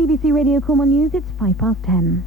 BBC Radio Cornwall News, it's 10:05.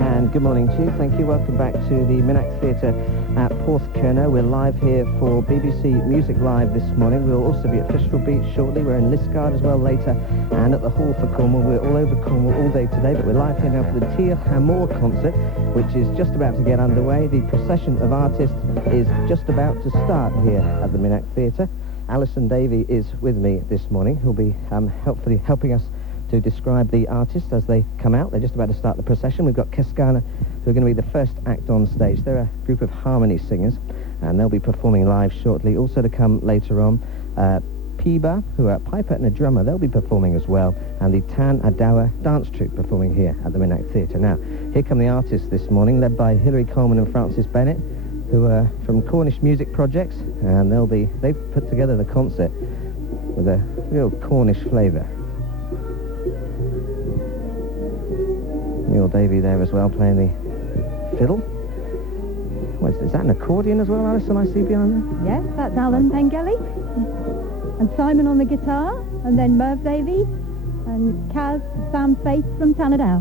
And good morning to you. Thank you. Welcome back to the Minack Theatre at Porthcurno. We're live here for BBC Music Live this morning. We'll also be at Fistral Beach shortly. We're in Liskeard as well later, and at the Hall for Cornwall. We're all over Cornwall all day today, but we're live here now for the Teer and Moor concert, which is just about to get underway. The procession of artists is just about to start here at the Minack Theatre. Alison Davey is with me this morning, who'll be helpfully helping us to describe the artists as they come out. They're just about to start the procession. We've got Cassette, who are going to be the first act on stage. They're a group of harmony singers, and they'll be performing live shortly. Also to come later on, Piba, who are a piper and a drummer. They'll be performing as well, and the Tan Adawa dance troupe performing here at the Minack Theatre. Now, here come the artists this morning, led by Hilary Coleman and Francis Bennett, who are from Cornish Music Projects, and they've put together the concert with a real Cornish flavour. Neil Davey there as well, playing the fiddle. Is that an accordion as well, Alison, I see behind there? Yes, that's Alan Pengelly. And Simon on the guitar, and then Merv Davey, and Kaz, Sam Faith from Tanadow.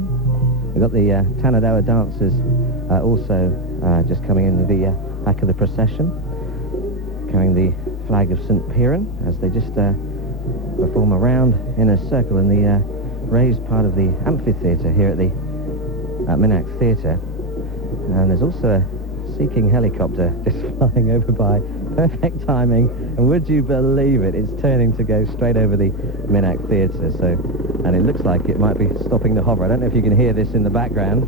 We've got the Tanadowa dancers also just coming into the back of the procession, carrying the flag of St. Piran as they just perform around in a circle in the raised part of the amphitheatre here at the Minack Theatre. And there's also a Sea King helicopter just flying over by. Perfect timing, and would you believe it, it's turning to go straight over the Minack Theatre, and it looks like it might be stopping to hover. I don't know if you can hear this in the background.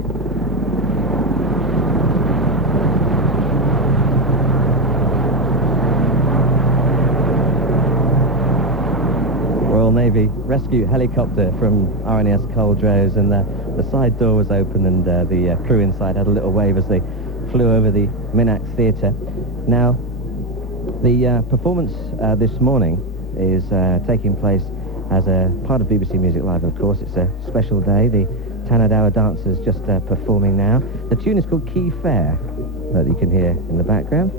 Royal Navy rescue helicopter from RNS Coldrose, and the side door was open, and the crew inside had a little wave as they flew over the Minack Theatre. Now, the performance this morning is taking place as a part of BBC Music Live, of course. It's a special day. The Tanadowa dancers just performing now. The tune is called Key Fair, that you can hear in the background.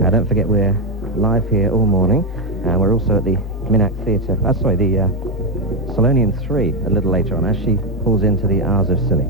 Now, don't forget we're live here all morning, and we're also at the Minack Theatre, the Solonian 3 a little later on as she pulls into the Hours of Scilly.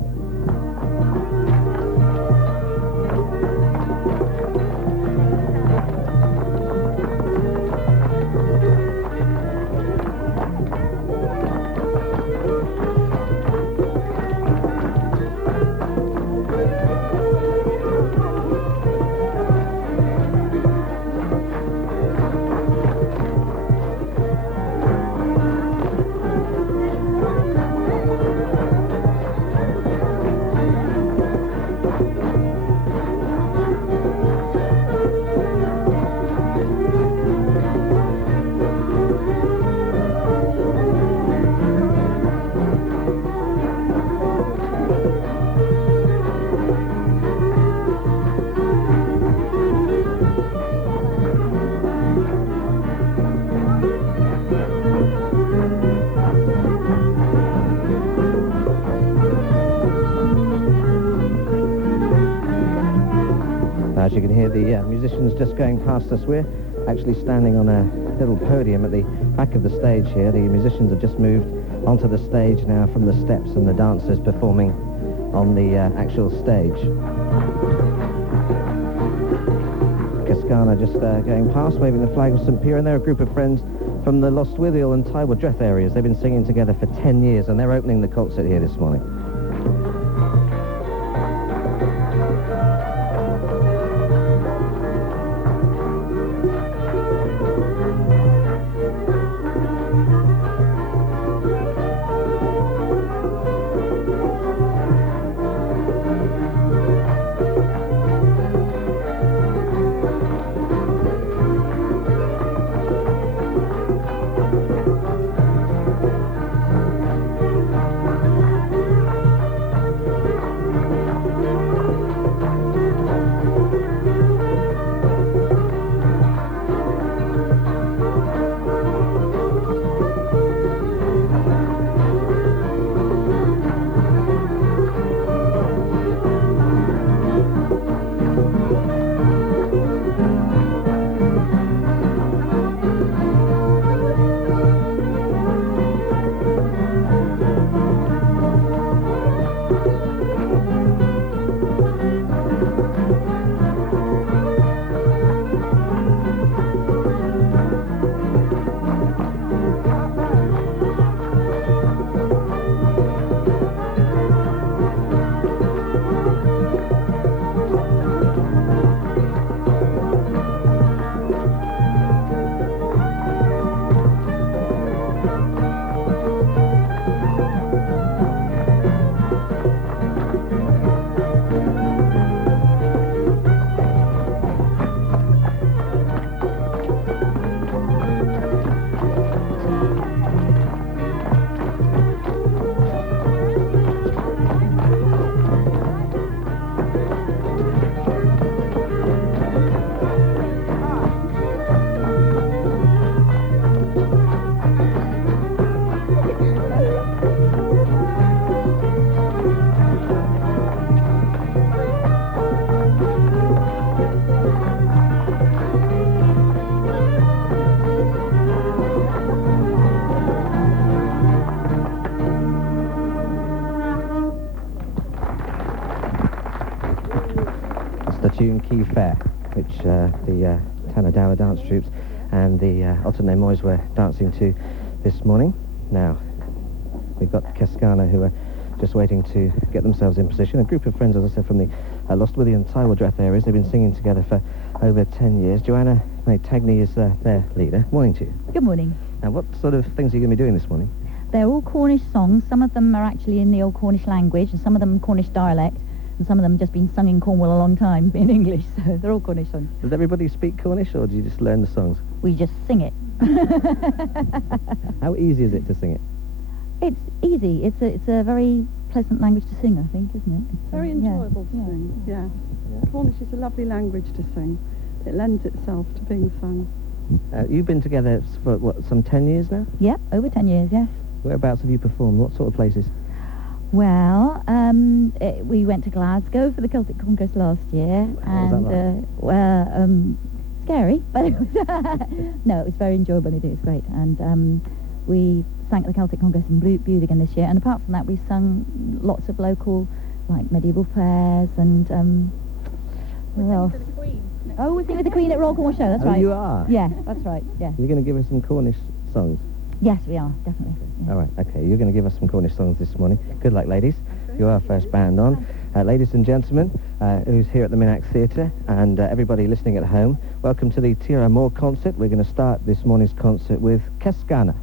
As you can hear, the musicians just going past us. We're actually standing on a little podium at the back of the stage here. The musicians have just moved onto the stage now from the steps, and the dancers performing on the actual stage. Cascana just going past, waving the flag of St. Piran. They're a group of friends from the Lostwithiel and Tywardreth areas. They've been singing together for 10 years, and they're opening the concert here this morning. tune Key Fair, which the Tanadawa dance troops and the Alternate Moys were dancing to this morning. Now, we've got Keskana, who are just waiting to get themselves in position. A group of friends, as I said, from the Lost Withy and Tywardreath areas. They've been singing together for over 10 years. Joanna Tagney is their leader. Morning to you. Good morning. And what sort of things are you going to be doing this morning? They're all Cornish songs. Some of them are actually in the old Cornish language, and some of them Cornish dialect, and some of them just been sung in Cornwall a long time in English, so they're all Cornish songs. Does everybody speak Cornish, or do you just learn the songs? We just sing it. How easy is it to sing it? It's easy. It's a very pleasant language to sing, I think, isn't it? It's, Very enjoyable to sing, yeah. Cornish is a lovely language to sing. It lends itself to being sung. You've been together for, what, some 10 years now? Yeah, over 10 years, yes. Whereabouts have you performed? What sort of places? Well, we went to Glasgow for the Celtic Congress last year, and scary, but it was no, it was very enjoyable. It was great, and we sang at the Celtic Congress in Bute again this year. And apart from that, we sung lots of local, like medieval fairs and what else? Oh, we're singing with the Queen at Royal Cornwall Show. That's right. You are? Yeah, that's right. Yeah. You're going to give us some Cornish songs? Yes, we are definitely. Yeah. All right, okay, you're going to give us some Cornish songs this morning. Good luck, ladies. You're our first band on. Ladies and gentlemen, who's here at the Minax Theatre, and everybody listening at home, welcome to the Teer Moor concert. We're going to start this morning's concert with Keskana.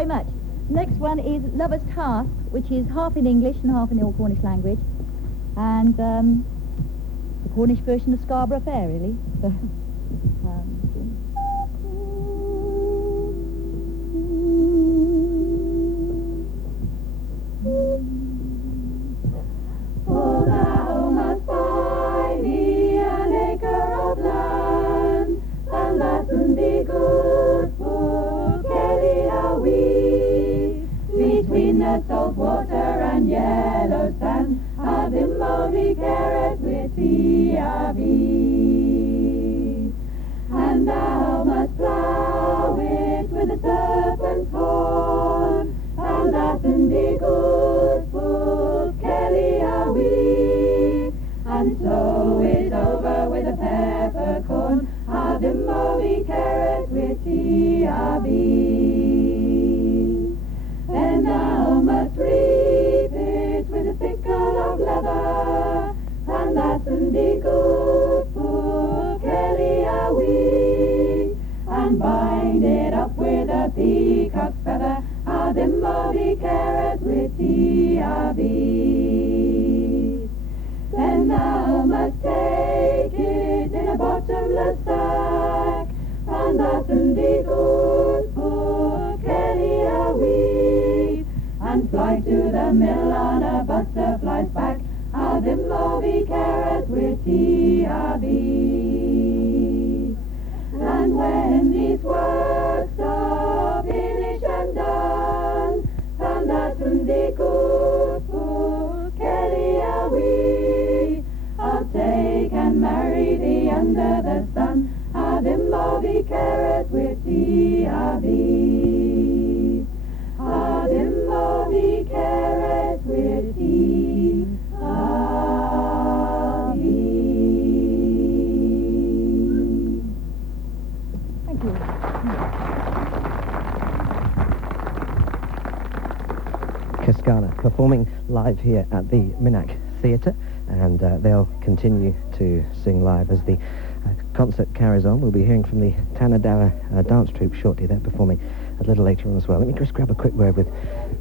very much. Next one is Lover's Task, which is half in English and half in the Old Cornish language. And the Cornish version of Scarborough Fair, really. So, For thou must buy thee an acre of land, and that'll be good for Kelly a wee. Between the salt water and yellow sand, a the moldy carrot with thee a bee. And thou must plough it with a serpent's horn, and that'll be good for Kelly a wee. And sow it over with a peppercorn, a the moldy carrot with thee a bee. And thou must reap it with a sickle of leather, and that'll be good for Kelly a wee. And bind it up with a peacock's feather, a the moldy carrot with thee a bee. Then thou must take it in a bottomless sack, and that'll be good for Kelly a wee. And fly to the mill on a butterfly's back, a the moldy carrot with thee a bee. And when these works are finished and done, and that'll be good for Kelly a wee, I'll take and marry thee under the sun, a the moldy carrot with thee a bee. A the moldy carrot with thee a bee. thank you. Cascana performing live here at the Minack Theatre, and they'll continue to sing live as the concert carries on. We'll be hearing from the Tanadawa dance troupe shortly. They're performing a little later on as well. Let me just grab a quick word with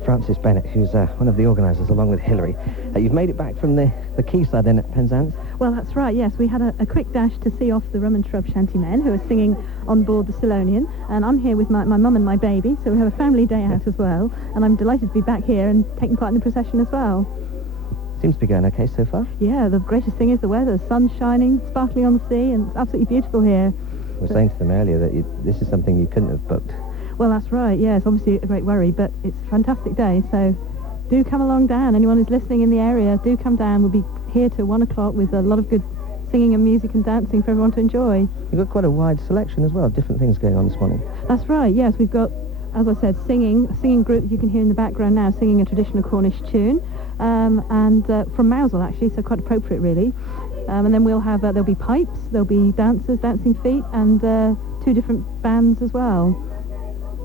Francis Bennett, who's one of the organisers along with Hilary. You've made it back from the quayside then at Penzance? Well, that's right, yes. We had a quick dash to see off the Rum and Shrub Shantymen who are singing on board the Silonian, and I'm here with my mum and my baby, so we have a family day out as well, and I'm delighted to be back here and taking part in the procession as well. Seems to be going okay so far. Yeah, the greatest thing is the weather. The sun's shining, sparkling on the sea, and it's absolutely beautiful here. I was saying to them earlier that this is something you couldn't have booked. Well, that's right, yeah, it's obviously a great worry, but it's a fantastic day, so do come along down. Anyone who's listening in the area, do come down. We'll be here till 1 o'clock with a lot of good singing and music and dancing for everyone to enjoy. You've got quite a wide selection as well of different things going on this morning. That's right, yes, we've got, as I said, a singing group that you can hear in the background now, singing a traditional Cornish tune, and from Mousel actually, so quite appropriate really. And then we'll have, there'll be pipes, there'll be dancers, dancing feet, and 2 different bands as well.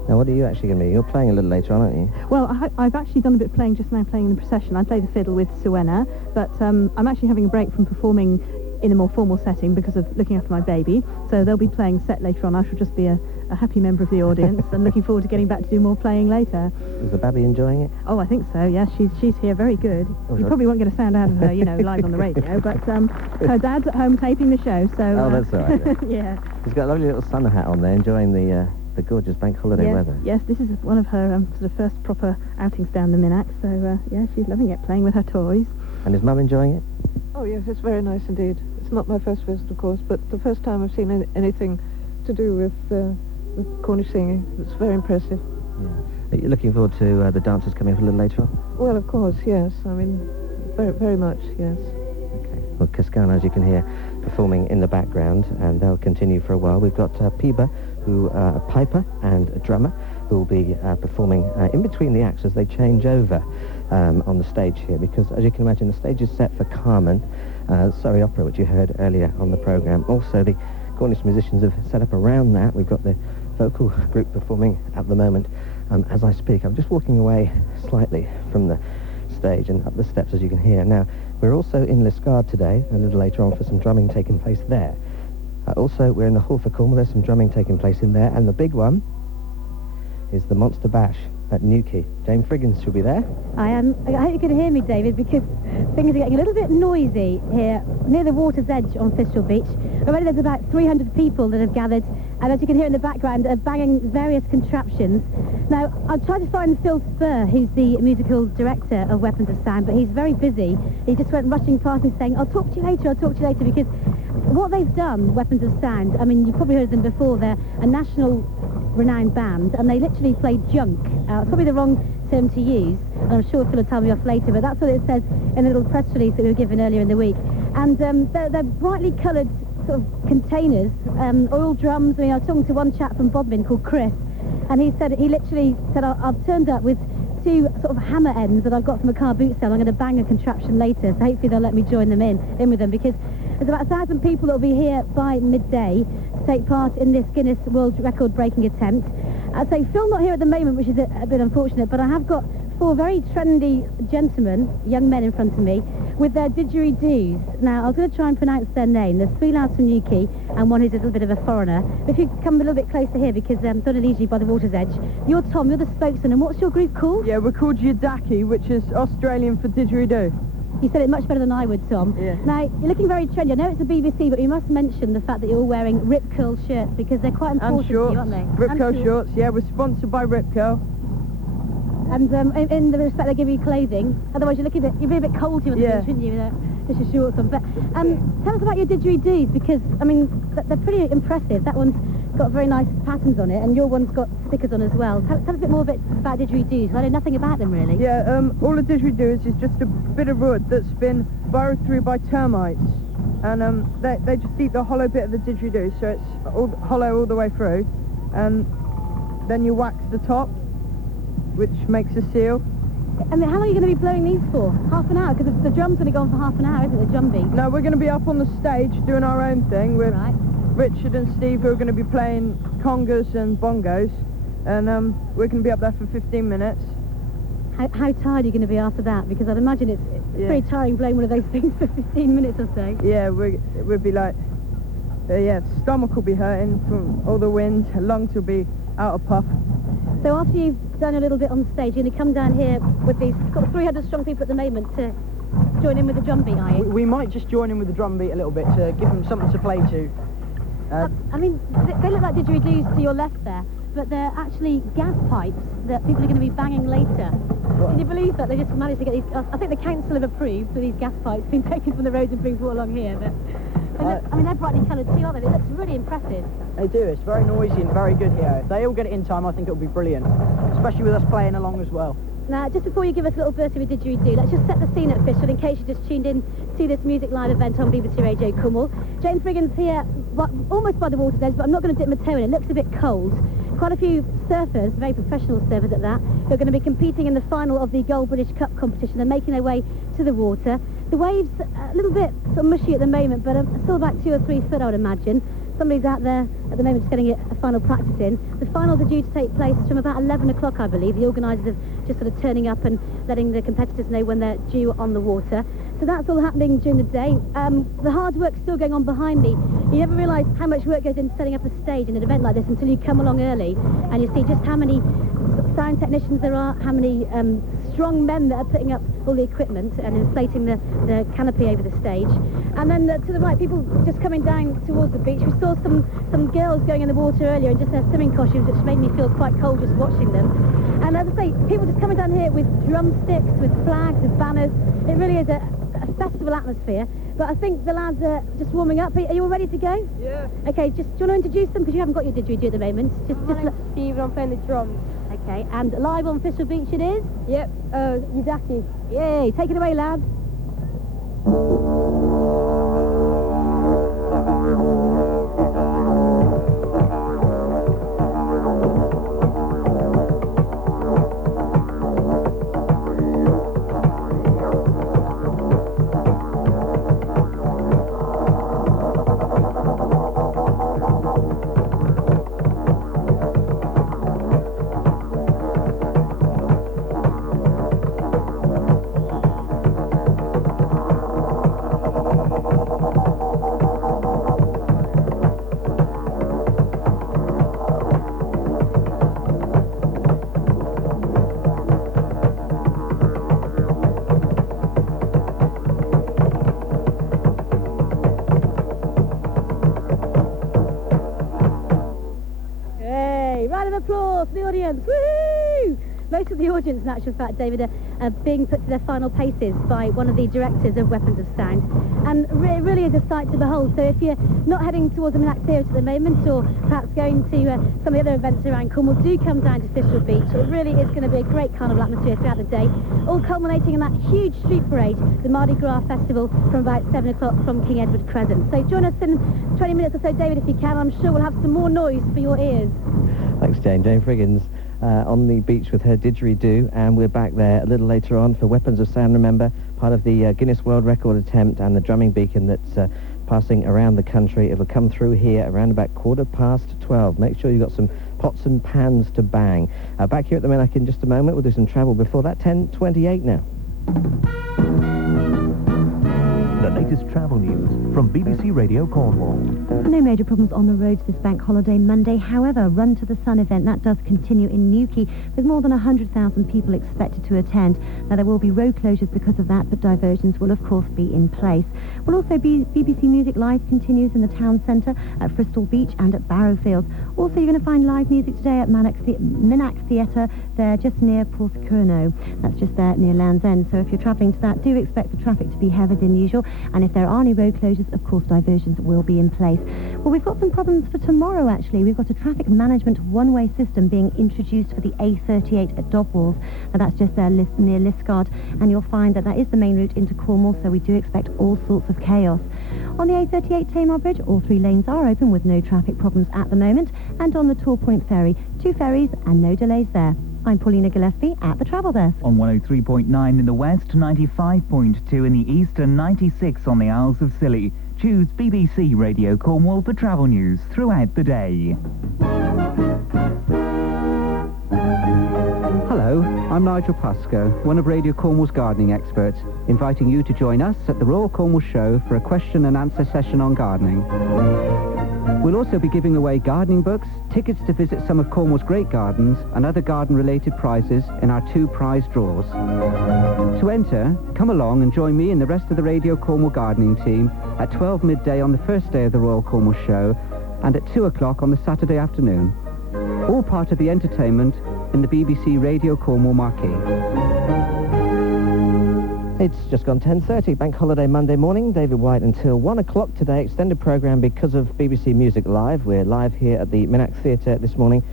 Now, what are you actually going to be? You're playing a little later on, aren't you? Well, I've actually done a bit of playing just now, playing in the procession. I play the fiddle with Suena, but I'm actually having a break from performing in a more formal setting because of looking after my baby. So they'll be playing set later on. I shall just be a happy member of the audience and looking forward to getting back to do more playing later. Is the baby enjoying it? Oh, I think so, yes. She's here very good. You probably won't get a sound out of her, live on the radio, but her dad's at home taping the show, so... Oh, that's all right. Yeah. She's got a lovely little sun hat on there, enjoying the gorgeous bank holiday weather. Yes, this is one of her sort of first proper outings down the Minack, so yeah, she's loving it, playing with her toys. And is Mum enjoying it? Oh yes, it's very nice indeed. It's not my first visit, of course, but the first time I've seen anything to do with Cornish singing. It's very impressive. Yeah. Are you looking forward to the dancers coming up a little later on? Well, of course, yes. I mean, very, very much, yes. Okay. Well, Cascana, as you can hear, performing in the background, and they'll continue for a while. We've got Piba, who a piper and a drummer, who will be performing in between the acts as they change over on the stage here, because as you can imagine, the stage is set for Carmen, Surrey Opera, which you heard earlier on the programme. Also, the Cornish musicians have set up around that. We've got the vocal group performing at the moment as I speak. I'm just walking away slightly from the stage and up the steps, as you can hear. Now, we're also in Liscard today, a little later on, for some drumming taking place there. Also, we're in the Hall for Cornwall. There's some drumming taking place in there, and the big one is the Monster Bash at Newquay. Jane Friggins will be there. I hope you can hear me, David, because things are getting a little bit noisy here near the water's edge on Fistral Beach. Already there's about 300 people that have gathered, and as you can hear in the background, are banging various contraptions. Now, I've tried to find Phil Spur, who's the musical director of Weapons of Sound, but he's very busy. He just went rushing past me saying, I'll talk to you later, because what they've done, Weapons of Sound, I mean, you've probably heard of them before, they're a national renowned band, and they literally play junk. It's probably the wrong term to use, and I'm sure Phil will tell me off later, but that's what it says in the little press release that we were given earlier in the week. And they're brightly coloured sort of containers, oil drums. I mean, I was talking to one chap from Bodmin called Chris, and he literally said, I've turned up with two sort of hammer ends that I've got from a car boot sale. I'm going to bang a contraption later, so hopefully they'll let me join them in with them, because there's about 1,000 people that will be here by midday to take part in this Guinness World Record breaking attempt. I'd say Phil not here at the moment, which is a bit unfortunate, but I have got four very trendy gentlemen, young men in front of me, with their didgeridoos. Now, I was going to try and pronounce their name. There's three lads from Newquay and one who's a little bit of a foreigner. But if you come a little bit closer here, because don't leave you by the water's edge. You're Tom, you're the spokesman, and what's your group called? Yeah, we're called Yidaki, which is Australian for didgeridoo. You said it much better than I would, Tom. Yeah. Now, you're looking very trendy. I know it's a BBC, but we must mention the fact that you're all wearing Rip Curl shirts, because they're quite important And to shorts. you, aren't they? Rip And Curl shorts. shorts, yeah, we're sponsored by Rip Curl. And in the respect they give you clothing, otherwise you'd be a bit cold here on the Yeah. beach, wouldn't you, with just your shorts on. But tell us about your didgeridoos, because, I mean, they're pretty impressive. That one's got very nice patterns on it, and your one's got stickers on as well. Tell us a bit more about didgeridoos. I know nothing about them, really. Yeah, all a didgeridoo is just a bit of wood that's been burrowed through by termites. And they just eat the hollow bit of the didgeridoo, so it's all hollow all the way through. And then you wax the top, which makes a seal. And how long are you going to be blowing these for? Half an hour? Because the drum's going to go on for half an hour, isn't it, the drum beat? No, we're going to be up on the stage doing our own thing with Right. Richard and Steve, who are going to be playing congas and bongos. And we're going to be up there for 15 minutes. How tired are you going to be after that? Because I'd imagine it's Yeah. pretty tiring blowing one of those things for 15 minutes or so. Yeah, we'll be like, stomach will be hurting from all the wind, lungs will be out of puff. So after you've done a little bit on stage, you're going to come down here with these 300 strong people at the moment to join in with the drum beat, are you? We might just join in with the drum beat a little bit to give them something to play to. I mean, they look like didgeridoos to your left there, but they're actually gas pipes that people are going to be banging later. Can you believe that? They just managed to get these... I think the council have approved for these gas pipes being taken from the roads and being brought along here, but... I mean, they're brightly coloured too, aren't they? It looks really impressive. They do, it's very noisy and very good here. If they all get it in time, I think it'll be brilliant, especially with us playing along as well. Now, just before you give us a little burst of a didgeridoo, let's just set the scene at Fistral in case you just tuned in to this music live event on BBC Radio Cornwall. Jane Friggins here, almost by the water's edge, but I'm not going to dip my toe in. It looks a bit cold. Quite a few surfers, very professional surfers at that, who are going to be competing in the final of the Gold British Cup competition. They're making their way to the water. The waves a little bit sort of mushy at the moment, but still about 2 or 3 foot, I would imagine. Somebody's out there at the moment just getting a final practice in. The finals are due to take place from about 11 o'clock, I believe. The organisers are just sort of turning up and letting the competitors know when they're due on the water. So that's all happening during the day. The hard work's still going on behind me. You never realise how much work goes into setting up a stage in an event like this until you come along early and you see just how many sound technicians there are, how many strong men that are putting up all the equipment and inflating the canopy over the stage. And then to the right, people just coming down towards the beach. We saw some girls going in the water earlier in just their swimming costumes, which made me feel quite cold just watching them. And as I say, people just coming down here with drumsticks, with flags, with banners. It really is a festival atmosphere. But I think the lads are just warming up. Are you all ready to go? Yeah. Okay, do you want to introduce them? Because you haven't got your didgeridoo at the moment. Steve, and I'm playing the drums. Okay, and live on Fistral Beach it is? Yep, Yidaki. Yay, take it away, lads. the audience. Woo! Most of the audience, in actual fact, David, are being put to their final paces by one of the directors of Weapons of Sound. And it really is a sight to behold. So if you're not heading towards the Minax Theatre at the moment, or perhaps going to some of the other events around Cornwall, do come down to Thistle Beach. It really is going to be a great carnival atmosphere throughout the day, all culminating in that huge street parade, the Mardi Gras Festival, from about 7 o'clock from King Edward Crescent. So join us in 20 minutes or so, David, if you can. I'm sure we'll have some more noise for your ears. Thanks, Jane. Jane Friggins on the beach with her didgeridoo, and we're back there a little later on for Weapons of Sound, remember, part of the Guinness World Record attempt and the drumming beacon that's passing around the country. It'll come through here around about 12:15. Make sure you've got some pots and pans to bang. Back here at the Minack in just a moment. We'll do some travel before that. 10:28 now. The latest travel news from BBC Radio Cornwall. No major problems on the roads this bank holiday Monday. However, Run to the Sun event, that does continue in Newquay, with more than 100,000 people expected to attend. Now, there will be road closures because of that, but diversions will, of course, be in place. Will also be BBC Music Live continues in the town centre, at Bristol Beach and at Barrowfield. Also, you're going to find live music today at Minax Theatre, there just near Porthcurno. That's just there near Land's End. So if you're travelling to that, do expect the traffic to be heavier than usual. And if there are any road closures, of course, diversions will be in place. Well, we've got some problems for tomorrow, actually. We've got a traffic management one-way system being introduced for the A38 at Dobwalls. Now, that's just there near Liscard, and you'll find that that is the main route into Cornwall, so we do expect all sorts of chaos. On the A38 Tamar Bridge, all 3 lanes are open with no traffic problems at the moment. And on the Tor Point Ferry, 2 ferries and no delays there. I'm Paulina Gillespie at the Travel Desk. On 103.9 in the west, 95.2 in the east and 96 on the Isles of Scilly. Choose BBC Radio Cornwall for travel news throughout the day. Hello, I'm Nigel Pascoe, one of Radio Cornwall's gardening experts, inviting you to join us at the Royal Cornwall Show for a question and answer session on gardening. We'll also be giving away gardening books, tickets to visit some of Cornwall's great gardens, and other garden-related prizes in our 2 prize draws. To enter, come along and join me and the rest of the Radio Cornwall gardening team at 12 midday on the first day of the Royal Cornwall Show and at 2 o'clock on the Saturday afternoon. All part of the entertainment in the BBC Radio Cornwall marquee. It's just gone 10:30, Bank Holiday Monday morning. David White until 1 o'clock today. Extended programme because of BBC Music Live. We're live here at the Minax Theatre this morning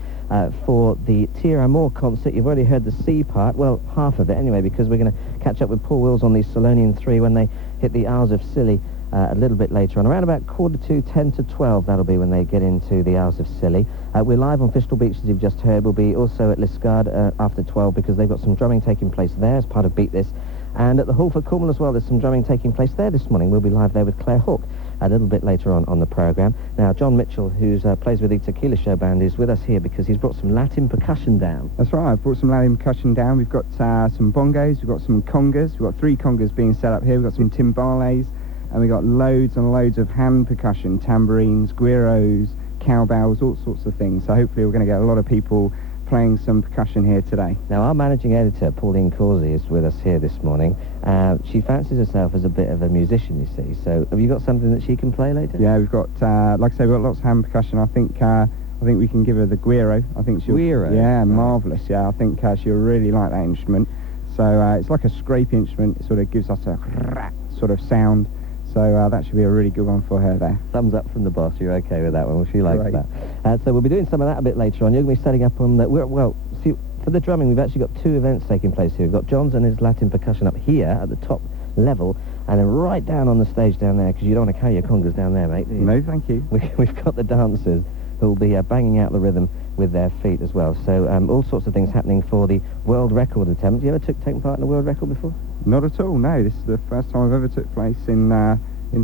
for the Teer and Moor concert. You've already heard the C part, well, half of it anyway, because we're going to catch up with Paul Wills on the Solonian 3 when they hit the Isles of Scilly a little bit later on. Around about 10:45, that'll be when they get into the Isles of Scilly. We're live on Bristol Beach, as you've just heard. We'll be also at Liscard after 12 because they've got some drumming taking place there as part of Beat This. And at the Hall for Cornwall as well, there's some drumming taking place there this morning. We'll be live there with Claire Hawke a little bit later on the programme. Now, John Mitchell, who plays with the Tequila Show Band, is with us here because he's brought some Latin percussion down. That's right, I've brought some Latin percussion down. We've got some bongos, we've got some congas, we've got 3 congas being set up here, we've got some timbales, and we've got loads and loads of hand percussion, tambourines, guiros, cowbells, all sorts of things. So hopefully we're going to get a lot of people playing some percussion here today. Now, our managing editor, Pauline Causey, is with us here this morning. She fancies herself as a bit of a musician, you see. So have you got something that she can play later? Yeah, we've got, like I say, we've got lots of hand percussion. I think we can give her the guiro. I think she'll... Guiro? Yeah, right. Marvellous, yeah. I think she'll really like that instrument. So it's like a scrape instrument. It sort of gives us a sort of sound. So that should be a really good one for her there. Thumbs up from the boss. You're okay with that one? Well, she likes that. So we'll be doing some of that a bit later on. You're going to be setting up on the... Well, see, for the drumming, we've actually got 2 events taking place here. We've got John's and his Latin percussion up here at the top level, and then right down on the stage down there, because you don't want to carry your congas down there, mate, do you? No, thank you. We've got the dancers who will be banging out the rhythm with their feet as well. So all sorts of things happening for the world record attempt. You ever taken part in a world record before? Not at all, no. This is the first time I've ever took place in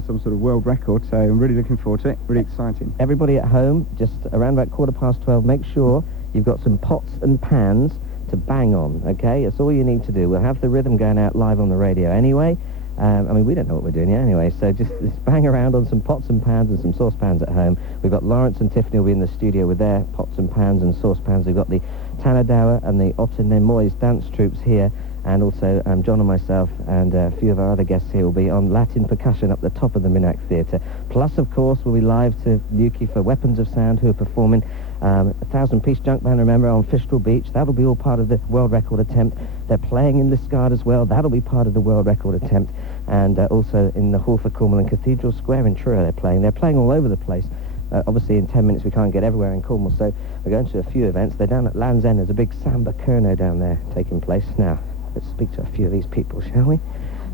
some sort of world record, so I'm really looking forward to it. Really exciting. Everybody at home, just around about 12:15, make sure you've got some pots and pans to bang on, okay? That's all you need to do. We'll have the rhythm going out live on the radio anyway. I mean, we don't know what we're doing yet anyway, so just bang around on some pots and pans and some saucepans at home. We've got Lawrence and Tiffany will be in the studio with their pots and pans and saucepans. We've got the Tanadower and the Ottenemoys dance troops here, And also John and myself and a few of our other guests here will be on Latin percussion up the top of the Minack Theatre. Plus, of course, we'll be live to Newquay for Weapons of Sound, who are performing 1,000-piece junk band, remember, on Fistral Beach. That'll be all part of the world record attempt. They're playing in Liscard as well. That'll be part of the world record attempt. And also in the Hall for Cornwall and Cathedral Square in Truro they're playing. They're playing all over the place. Obviously, in 10 minutes we can't get everywhere in Cornwall, so we're going to a few events. They're down at Land's End. There's a big samba kerno down there taking place. Now, let's speak to a few of these people, shall we?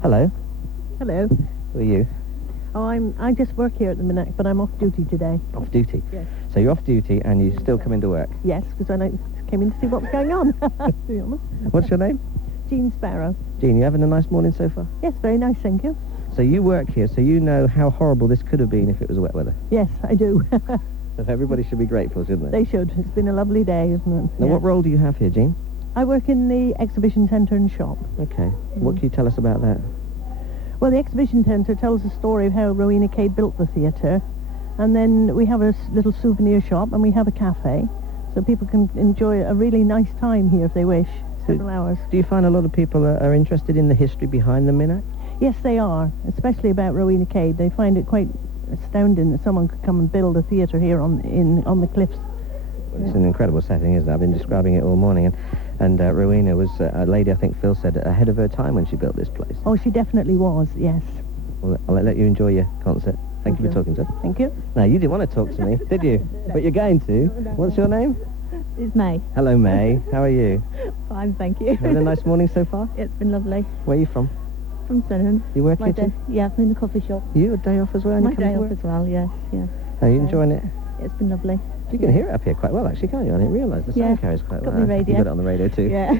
Hello. Hello. Who are you? Oh, I just work here at the Minack, but I'm off duty today. Off duty? Yes. So you're off duty and you still come into work? Yes, because I came in to see what was going on, to be honest. What's your name? Jean Sparrow. Jean, you having a nice morning so far? Yes, very nice, thank you. So you work here, so you know how horrible this could have been if it was wet weather? Yes, I do. So everybody should be grateful, shouldn't they? They should. It's been a lovely day, isn't it? Now, Yeah. what role do you have here, Jean? I work in the exhibition centre and shop. Okay. What can you tell us about that? Well, the exhibition centre tells the story of how Rowena Cade built the theatre, and then we have a little souvenir shop, and we have a cafe, so people can enjoy a really nice time here if they wish, several hours. Do you find a lot of people are interested in the history behind the Minack? Yes, they are, especially about Rowena Cade. They find it quite astounding that someone could come and build a theatre here on the cliffs. Well, it's an incredible setting, isn't it? I've been describing it all morning, and Rowena was a lady, I think Phil said, ahead of her time when she built this place. Oh, she definitely was, yes. Well, I'll let you enjoy your concert. Thank you for talking to us. Thank you. No, you didn't want to talk to me, did you? But you're going to. What's your name? It's May. Hello, May. How are you? Fine, thank you. Having a nice morning so far? It's been lovely. Where are you from? From Sunderland. You work My here day, too? yeah, I'm in the coffee shop. You a day off as well? and My you come day to off work? as well, yes, yeah. Are you enjoying it? It's been lovely. You can hear it up here quite well, actually, can't you? I didn't realise the sound carries quite Got well. my radio. You got it on the radio too. Yeah.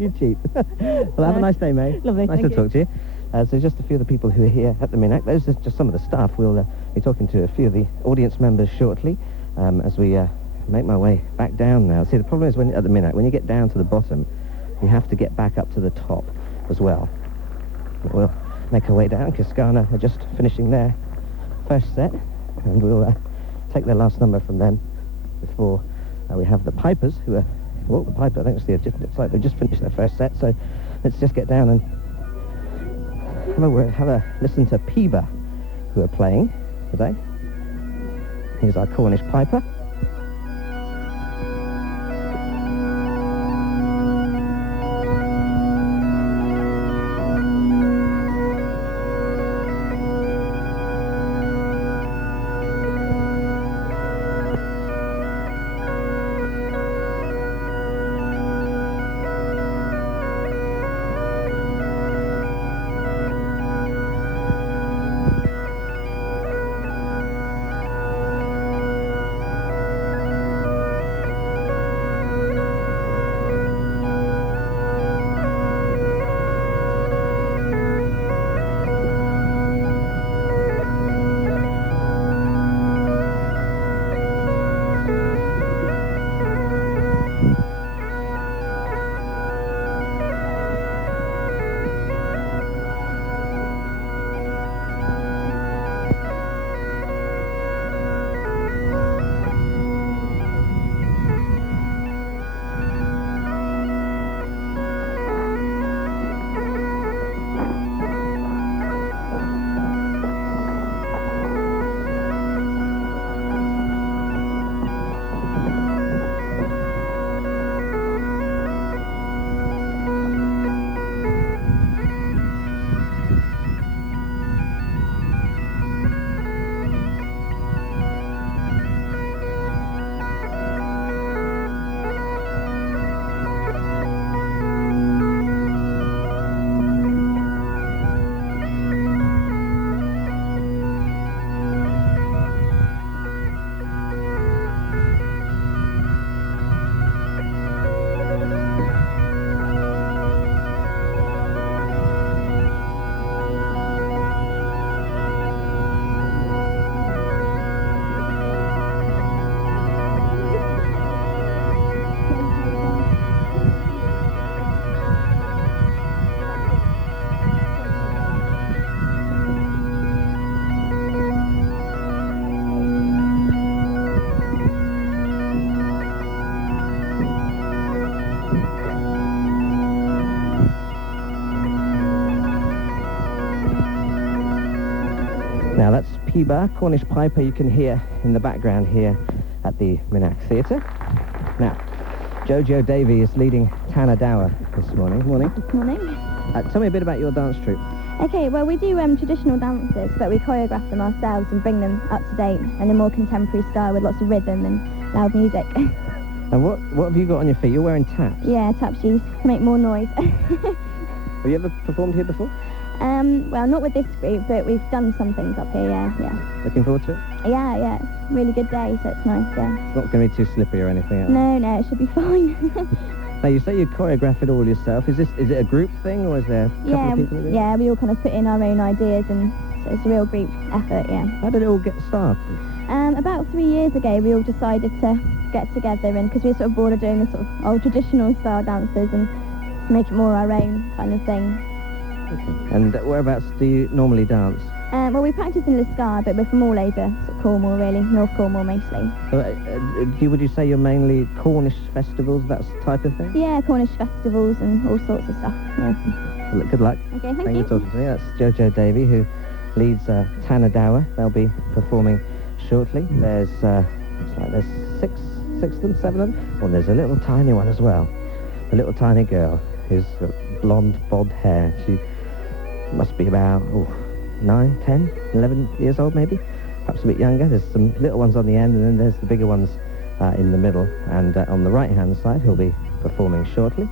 You cheat. Well, have a nice day, May. Lovely, Nice thank to talk to you. So just a few of the people who are here at the Minack. Those are just some of the staff. We'll be talking to a few of the audience members shortly as we make my way back down now. See, the problem is at the Minack, when you get down to the bottom, you have to get back up to the top as well. But we'll make our way down. Cascana are just finishing their first set, and we'll take their last number from them before we have the Pipers, who are, well, the Piper, I think it's like they've just finished their first set, so let's just get down and have a listen to Peeba, who are playing today. Here's our Cornish Piper. Tiba, Cornish piper, you can hear in the background here at the Minax Theatre. Now, Jojo Davey is leading Tanadawa this morning. Morning. Morning. Tell me a bit about your dance troupe. Okay, well, we do traditional dances, but we choreograph them ourselves and bring them up to date in a more contemporary style with lots of rhythm and loud music. And what have you got on your feet? You're wearing taps. Yeah, tap shoes to make more noise. Have you ever performed here before? Well, not with this group, but we've done some things up here, yeah. Looking forward to it? Yeah, it's a really good day, so it's nice, yeah. It's not going to be too slippery or anything else? No, it should be fine. Now, you say you choreograph it all yourself. Is it a group thing, or is there a couple of people who do it? Yeah, we all kind of put in our own ideas, and so it's a real group effort, yeah. How did it all get started? About 3 years ago, we all decided to get together, and because we were sort of bored of doing the sort of old traditional style dances and make it more our own kind of thing. Okay. And whereabouts do you normally dance? Well, we practice in Liscar, but we're from all over, sort of Cornwall really, North Cornwall mostly. Would you say you're mainly Cornish festivals, that type of thing? Yeah, Cornish festivals and all sorts of stuff, yeah. Well, good luck. Okay, thank you you. for talking to me. That's Jojo Davey, who leads Tanadawa. They'll be performing shortly. There's, looks like there's six of them, 7 of them. Well, there's a little tiny one as well. A little tiny girl who's got blonde, bobbed hair. She must be about 9, 10, 11 years old maybe, perhaps a bit younger. There's some little ones on the end, and then there's the bigger ones in the middle. And on the right-hand side, who'll be performing shortly.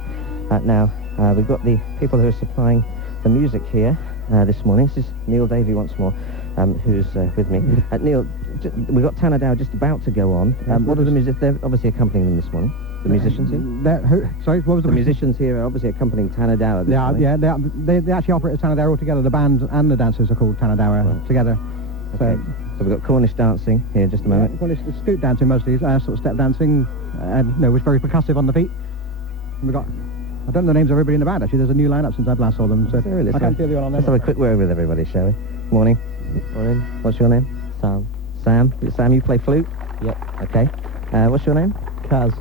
Now, we've got the people who are supplying the music here this morning. This is Neil Davey once more, who's with me. Neil, we've got Tanadawa just about to go on. What are the musicians? They're obviously accompanying them this morning. The musicians here? Sorry, what was the musicians here are obviously accompanying Tanadawa this morning. Yeah, they actually operate as Tanadawa all together. The band and the dancers are called Tanadawa together. Okay. So we've got Cornish dancing here in just a moment. Cornish scoot dancing mostly, sort of step dancing, which is very percussive on the feet. And we've got, I don't know the names of everybody in the band actually. There's a new lineup since I last saw them, so really? I can't feel you on there. Let's have a quick word with everybody, shall we? Morning. Morning. What's your name? Sam. Sam? Sam, you play flute? Yep. Okay. What's your name? Kaz.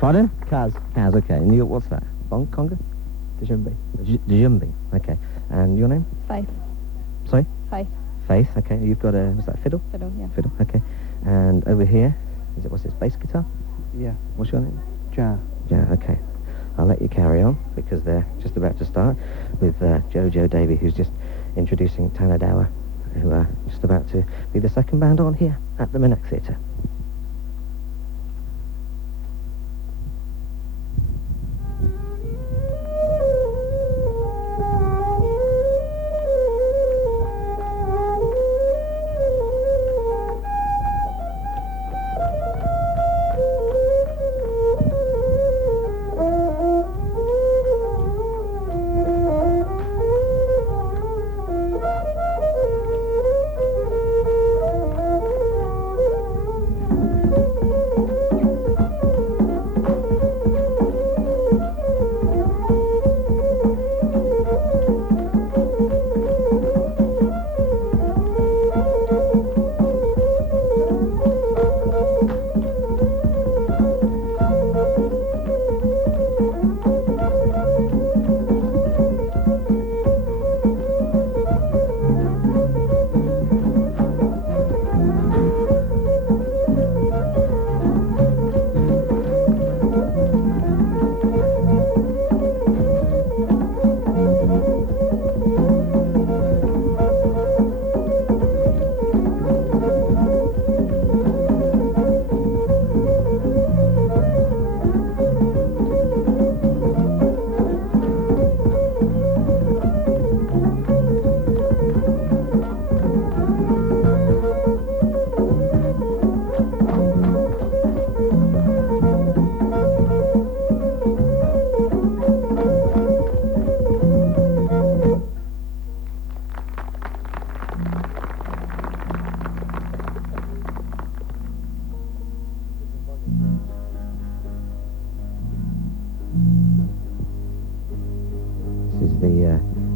Pardon? Kaz. Kaz, okay. And you, what's that? Conga? Djumbi. Djumbi, okay. And your name? Faith. Sorry? Faith. Faith, okay. You've got a, was that fiddle? Fiddle, yeah. Fiddle, okay. And over here, what's this, bass guitar? Yeah. What's your name? Ja. Ja, okay. I'll let you carry on, because they're just about to start with Jojo Davey, who's just introducing Tanadawa, who are just about to be the second band on here at the Minax Theatre.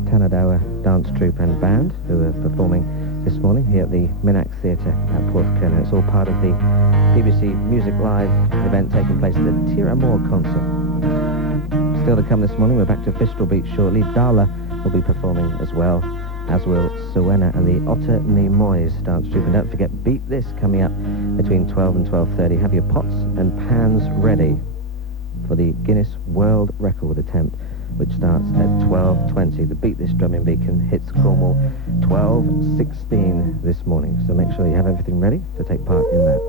Tanadawa Dance Troupe and Band, who are performing this morning here at the Minax Theatre at Porthcurno. It's all part of the BBC Music Live event taking place at the Teer Moor concert. Still to come this morning, we're back to Fistral Beach shortly. Darla will be performing as well. as will Suena and the Otter Ni Moyes dance troupe. And don't forget, Beat This coming up between 12 and 12:30. Have your pots and pans ready for the Guinness World Record attempt, which starts at 12:20. The Beat This drumming beacon hits Cornwall 12:16 this morning. So make sure you have everything ready to take part in that.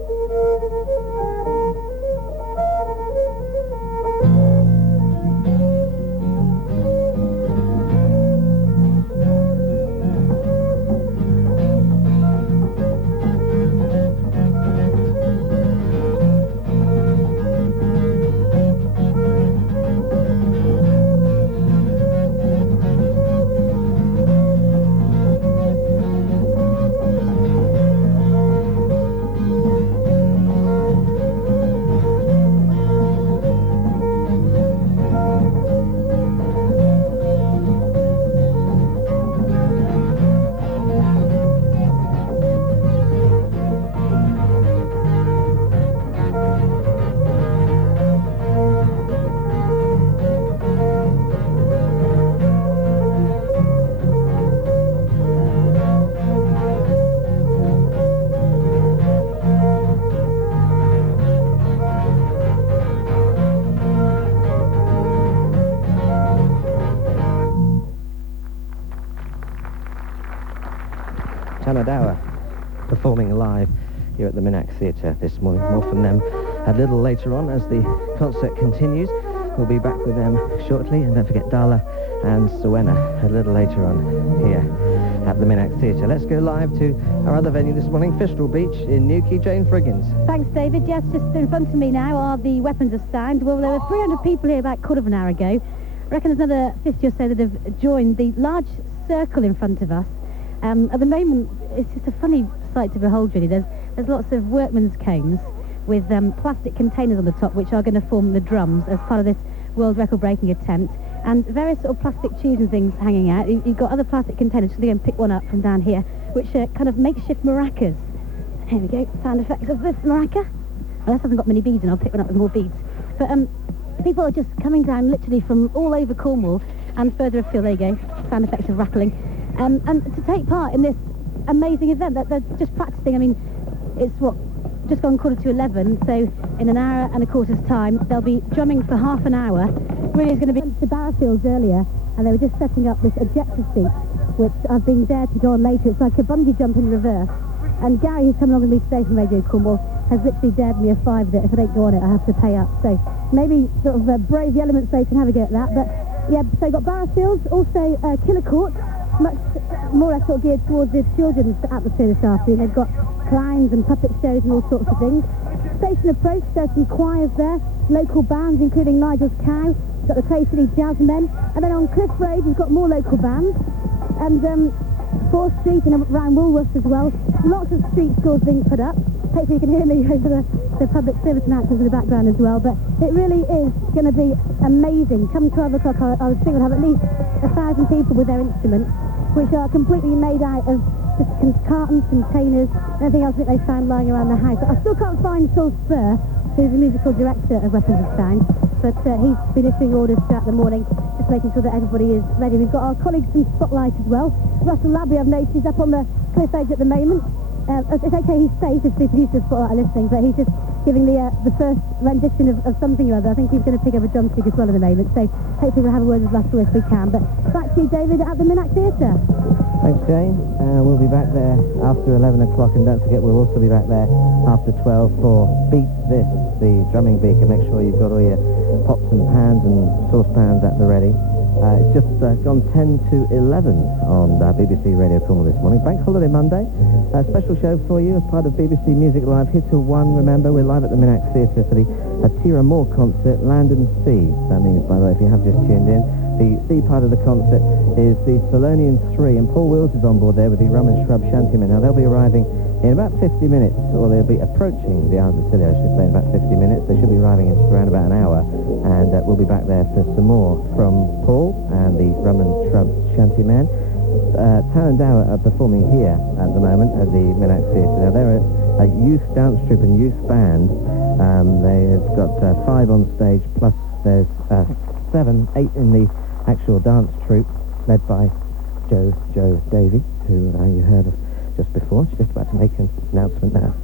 Performing live here at the Minack Theatre this morning. More from them a little later on as the concert continues. We'll be back with them shortly, and don't forget Dala and Suena a little later on here at the Minack Theatre. Let's go live to our other venue this morning, Fistral Beach in Newquay. Jane Friggins. Thanks, David. Yes, just in front of me now are the weapons of sound. Well, there were 300 people here about a quarter of an hour ago. I reckon there's another 50 or so that have joined the large circle in front of us. At the moment, it's just a funny sight to behold, really. There's lots of workman's cones with plastic containers on the top, which are going to form the drums as part of this world record-breaking attempt, and various sort of plastic tubes and things hanging out. You've got other plastic containers, so they're going to pick one up from down here, which are kind of makeshift maracas. Here we go, sound effects of this maraca. Well, this hasn't got many beads, and I'll pick one up with more beads. But people are just coming down literally from all over Cornwall and further afield. There you go, sound effects of rattling. And to take part in this amazing event that they're just practicing. I mean, it's just gone 11:15, so in an hour and a quarter's time they'll be drumming for half an hour. Really is going to be to Barrowfields earlier, and they were just setting up this ejector seat, which I've been dared to go on later. It's like a bungee jump in reverse. And Gary, who's come along with me today from Radio Cornwall, has literally dared me a $5 that if I don't go on it I have to pay up. So maybe sort of brave the elements so you can have a go at that. But yeah, so you've got Barrowfields, also Killer Court, much more sort of geared towards this children's atmosphere this afternoon. They've got clowns and puppet shows and all sorts of things. Station Approach, there's some choirs there, local bands including Nigel's Cow, got the Clay City Jazzmen, and then on Cliff Road we've got more local bands, and 4th Street and around Woolworths as well. Lots of street stalls being put up. Hopefully you can hear me over the public service announcements in the background as well, but it really is going to be amazing. Come 12 o'clock I was thinking we'll have at least 1,000 people with their instruments, which are completely made out of just cartons, containers, and anything else that they found lying around the house. I still can't find Saul Spur, who's the musical director of Weapons of Sound, but he's been issuing orders throughout the morning, just making sure that everybody is ready. We've got our colleagues from Spotlight as well. Russell Labby, I've noticed, is up on the cliff edge at the moment. It's okay, he's safe if the producers Spotlight are listening, but he's just giving the first rendition of something or other. I think he's going to pick up a drumstick as well in a moment, so hopefully we'll have a word with Russell if we can. But back to you, David, at the Minack Theatre. Thanks, Jane. We'll be back there after 11 o'clock, and don't forget we'll also be back there after 12 for Beat This, the drumming beacon. Make sure you've got all your pots and pans and saucepans at the ready. It's just gone 10 to 11 on BBC Radio Cornwall this morning. Bank Holiday Monday. A special show for you as part of BBC Music Live. Here till 1. Remember, we're live at the Minack Theatre for the Teer Moor concert, Land and Sea. That means, by the way, if you have just tuned in, the C part of the concert is the Solonian 3, and Paul Wills is on board there with the Rum and Shrub Shantymen. Now, they'll be arriving in about 50 minutes, or they'll be approaching the Isles of Scilly, I should say, in about 50 minutes. They should be arriving in around about an hour, and we'll be back there for some more from Paul and the Rum and Shrub Shantymen. Tarrandow are performing here at the moment at the Minack Theatre. Now, they're a youth dance troupe and youth band. They've got 5 on stage, plus there's 8 in the actual dance troupe, led by Jo Davy, who you heard of just before. She's just about to make an announcement now.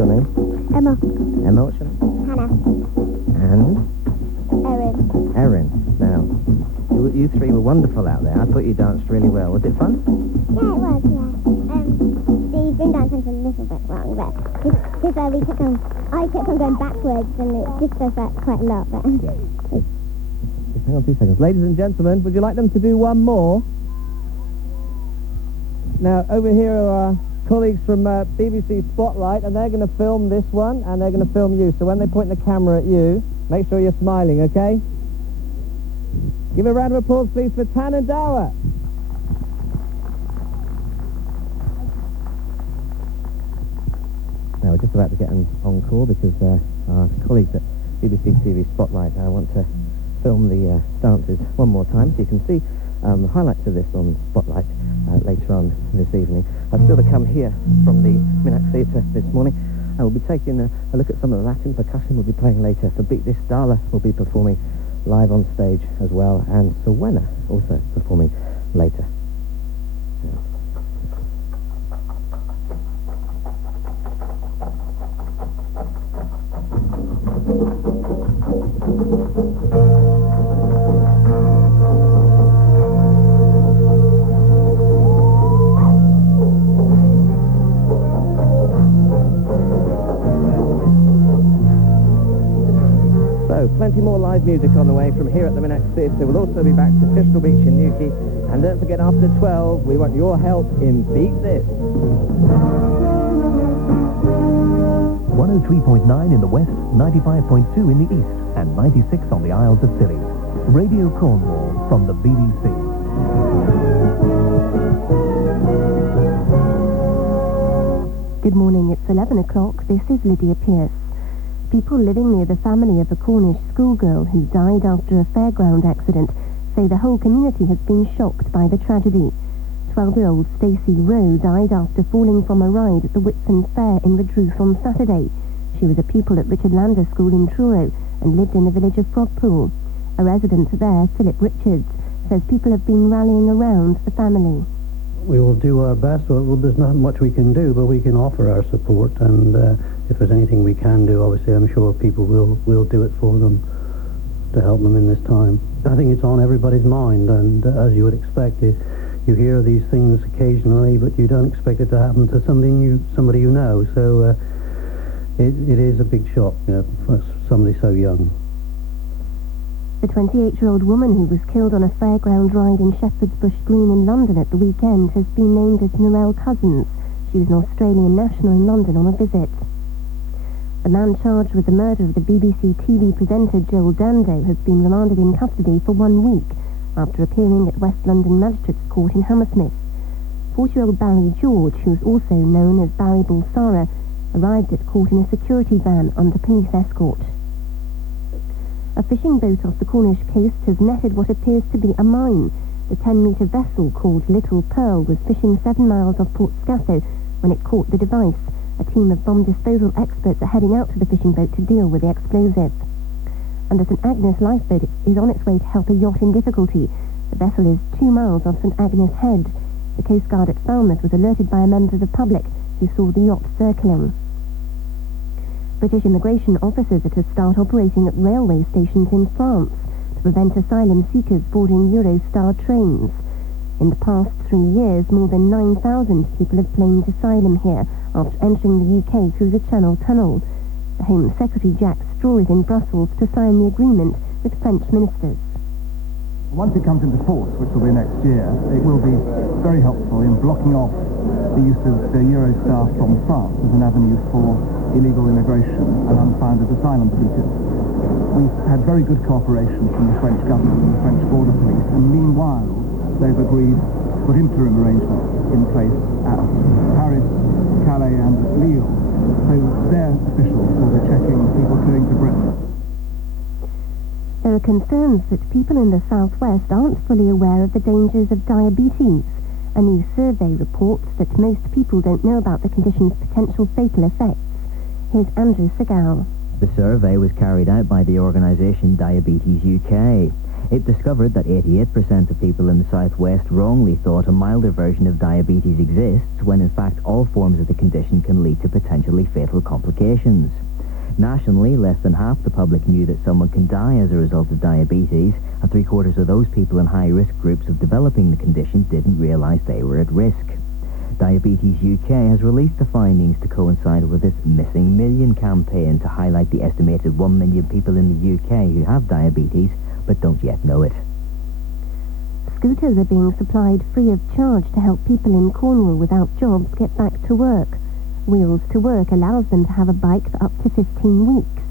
your name? Emma. Emma, what's your name? Hannah. And? Erin. Erin. Now, you three were wonderful out there. I thought you danced really well. Was it fun? Yeah, it was, yeah. The spring dance was a little bit wrong, but because I kept on going backwards, and it just does that quite a lot. But Just hang on 2 seconds. Ladies and gentlemen, would you like them to do one more? Now, over here are our colleagues from BBC Spotlight, and they're going to film this one, and they're going to film you. So when they point the camera at you, make sure you're smiling, okay? Give a round of applause, please, for Tan and Dower. Now, we're just about to get an encore because our colleagues at BBC TV Spotlight want to film the dances one more time, so you can see highlights of this on Spotlight later on this evening. I've still to come here from the Minax Theatre this morning, and we'll be taking a look at some of the Latin percussion we'll be playing later. So Beat This Darla will be performing live on stage as well, and Sowena also performing later. Plenty more live music on the way from here at the Minax Theatre. We'll also be back to Fistral Beach in Newquay. And don't forget, after 12, we want your help in Beat This. 103.9 in the west, 95.2 in the east, and 96 on the Isles of Scilly. Radio Cornwall from the BBC. Good morning, it's 11 o'clock. This is Lydia Pierce. People living near the family of a Cornish schoolgirl who died after a fairground accident say the whole community has been shocked by the tragedy. 12-year-old Stacey Rowe died after falling from a ride at the Whitsun Fair in Redruth on Saturday. She was a pupil at Richard Lander School in Truro and lived in the village of Frogpool. A resident there, Philip Richards, says people have been rallying around the family. We will do our best. Well, there's not much we can do, but we can offer our support, and if there's anything we can do, obviously I'm sure people will do it for them to help them in this time. I think it's on everybody's mind, and as you would expect, you hear these things occasionally, but you don't expect it to happen to somebody you know. So it is a big shock, for somebody so young. The 28-year-old woman who was killed on a fairground ride in Shepherd's Bush Green in London at the weekend has been named as Narelle Cousins. She was an Australian national in London on a visit. The man charged with the murder of the BBC TV presenter Joel Dando has been remanded in custody for 1 week after appearing at West London Magistrates Court in Hammersmith. 40-year-old Barry George, who is also known as Barry Bulsara, arrived at court in a security van under police escort. A fishing boat off the Cornish coast has netted what appears to be a mine. The 10-metre vessel called Little Pearl was fishing 7 miles off Port Scafo when it caught the device. A team of bomb disposal experts are heading out to the fishing boat to deal with the explosive. And the St. Agnes lifeboat is on its way to help a yacht in difficulty. The vessel is 2 miles off St. Agnes Head. The Coast Guard at Falmouth was alerted by a member of the public who saw the yacht circling. British immigration officers are to start operating at railway stations in France to prevent asylum seekers boarding Eurostar trains. In the past 3 years, more than 9,000 people have claimed asylum here after entering the UK through the Channel Tunnel. The Home Secretary Jack Straw is in Brussels to sign the agreement with French ministers. Once it comes into force, which will be next year, it will be very helpful in blocking off the use of the Eurostar from France as an avenue for illegal immigration and unfounded asylum seekers. We've had very good cooperation from the French government and the French border police, and meanwhile they've agreed to put interim arrangements in place at Paris, Calais and Lille, so their officials will be checking people going to Britain. There are concerns that people in the southwest aren't fully aware of the dangers of diabetes. A new survey reports that most people don't know about the condition's potential fatal effects. Here's Andrew Segal. The survey was carried out by the organisation Diabetes UK. It discovered that 88% of people in the southwest wrongly thought a milder version of diabetes exists, when in fact all forms of the condition can lead to potentially fatal complications. Nationally, less than half the public knew that someone can die as a result of diabetes, and 3/4 of those people in high-risk groups of developing the condition didn't realise they were at risk. Diabetes UK has released the findings to coincide with its Missing Million campaign to highlight the estimated 1 million people in the UK who have diabetes but don't yet know it. Scooters are being supplied free of charge to help people in Cornwall without jobs get back to work. Wheels to Work allows them to have a bike for up to 15 weeks.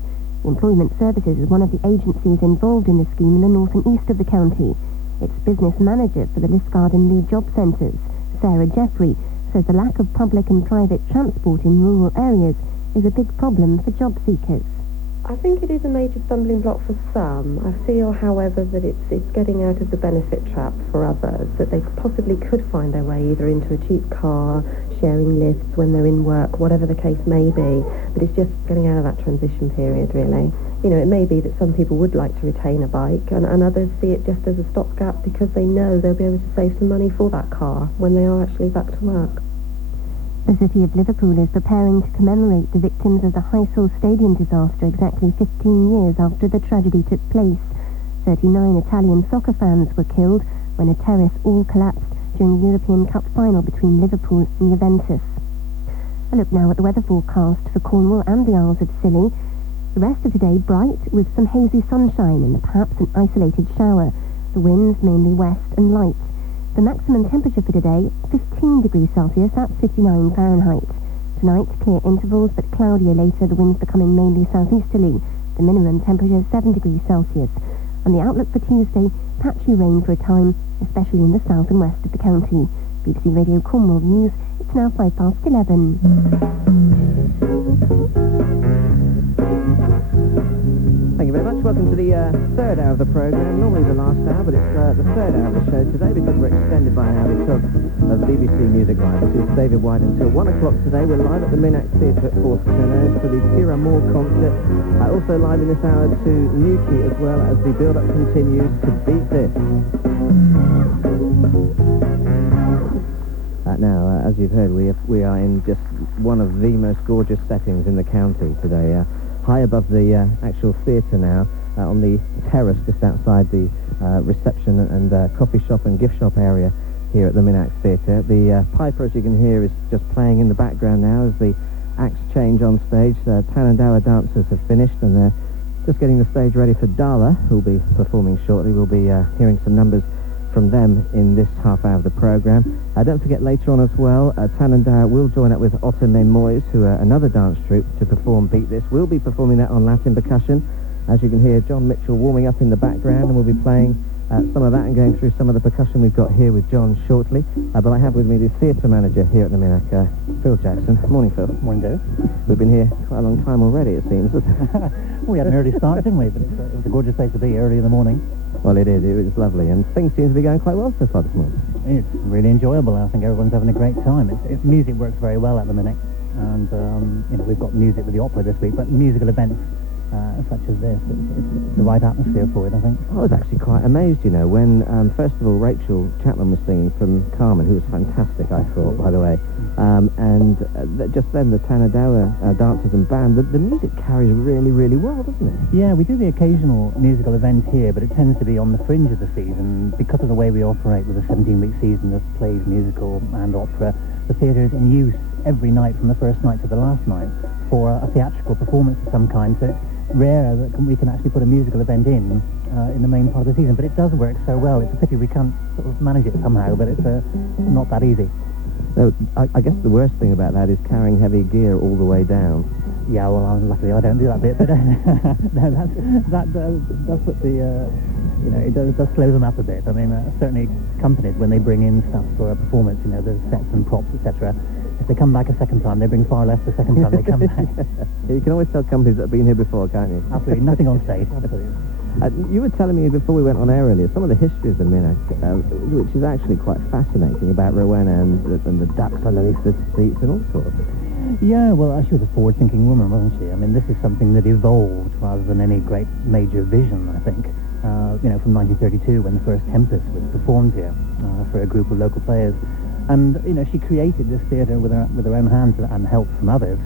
Employment Services is one of the agencies involved in the scheme in the north and east of the county. Its business manager for the Liskeard and Lee job centres, Sarah Jeffrey, says the lack of public and private transport in rural areas is a big problem for job seekers. I think it is a major stumbling block for some. I feel, however, that it's getting out of the benefit trap for others, that they possibly could find their way either into a cheap car, sharing lifts when they're in work, whatever the case may be, but it's just getting out of that transition period, really. You know, it may be that some people would like to retain a bike, and others see it just as a stopgap because they know they'll be able to save some money for that car when they are actually back to work. The City of Liverpool is preparing to commemorate the victims of the Highsall Stadium disaster exactly 15 years after the tragedy took place. 39 Italian soccer fans were killed when a terrace all collapsed during the European Cup final between Liverpool and Juventus. A look now at the weather forecast for Cornwall and the Isles of Scilly. The rest of today bright with some hazy sunshine and perhaps an isolated shower. The winds mainly west and light. The maximum temperature for today, 15 degrees Celsius, that's 59 Fahrenheit. Tonight, clear intervals, but cloudier later, the winds becoming mainly southeasterly. The minimum temperature, 7 degrees Celsius. And the outlook for Tuesday, patchy rain for a time, especially in the south and west of the county. BBC Radio Cornwall News, it's now 11:05. Thank you very much. Welcome to the third hour of the programme. Normally the last hour, but it's the third hour of the show today because we're extended by an hour because of BBC Music Live. This is David White until 1 o'clock today. We're live at the Minax Theatre at Porthcurno for the Teer Moor concert. Also live in this hour to Newquay as well as the build-up continues to Beat This. Now, as you've heard, we are in just one of the most gorgeous settings in the county today. High above the actual theatre now, on the terrace just outside the reception and coffee shop and gift shop area here at the Minax Theatre. The piper, as you can hear, is just playing in the background now as the acts change on stage. Tanandawa dancers have finished and they're just getting the stage ready for Dala, who'll be performing shortly. We'll be hearing some numbers from them in this half hour of the programme. Don't forget later on as well, Tanandawa will join up with Otterne Moyes, who are another dance troupe, to perform Beat This. We'll be performing that on Latin percussion. As you can hear, John Mitchell warming up in the background, and we'll be playing some of that and going through some of the percussion we've got here with John shortly. But I have with me the theatre manager here at the Minax, Phil Jackson. Morning, Phil. Morning, David. We've been here quite a long time already, it seems. We had an early start, didn't we? But it was a gorgeous place to be early in the morning. Well, it is. It was lovely, and things seem to be going quite well so far this morning. It's really enjoyable. I think everyone's having a great time. Music works very well at the Minax, and we've got music with the opera this week, but musical events such as this, it's the right atmosphere for it, I think. I was actually quite amazed, when, first of all, Rachel Chapman was singing from Carmen, who was fantastic, I thought, by the way. Just then, the Tanandawa dancers and band, the music carries really, really well, doesn't it? Yeah, we do the occasional musical event here, but it tends to be on the fringe of the season. Because of the way we operate with a 17-week season of plays, musical and opera, the theatre is in use every night from the first night to the last night for a theatrical performance of some kind. So it's rare that we can actually put a musical event in the main part of the season, but it does work so well. It's a pity we can't sort of manage it somehow, but it's not that easy. So I guess the worst thing about that is carrying heavy gear all the way down. Yeah, well, luckily I don't do that bit, but no, that does put the, it does slow them up a bit. I mean, certainly companies, when they bring in stuff for a performance, the sets and props, etc., if they come back a second time, they bring far less the second time they come back. You can always tell companies that have been here before, can't you? Absolutely, nothing on stage, absolutely. You were telling me before we went on air earlier some of the history of the Minax, which is actually quite fascinating, about Rowena and the ducks underneath the seats and all sorts. Yeah, well, she was a forward-thinking woman, wasn't she? I mean, this is something that evolved rather than any great major vision, I think. from 1932 when the first Tempest was performed here for a group of local players. And, she created this theatre with her own hands and help from others.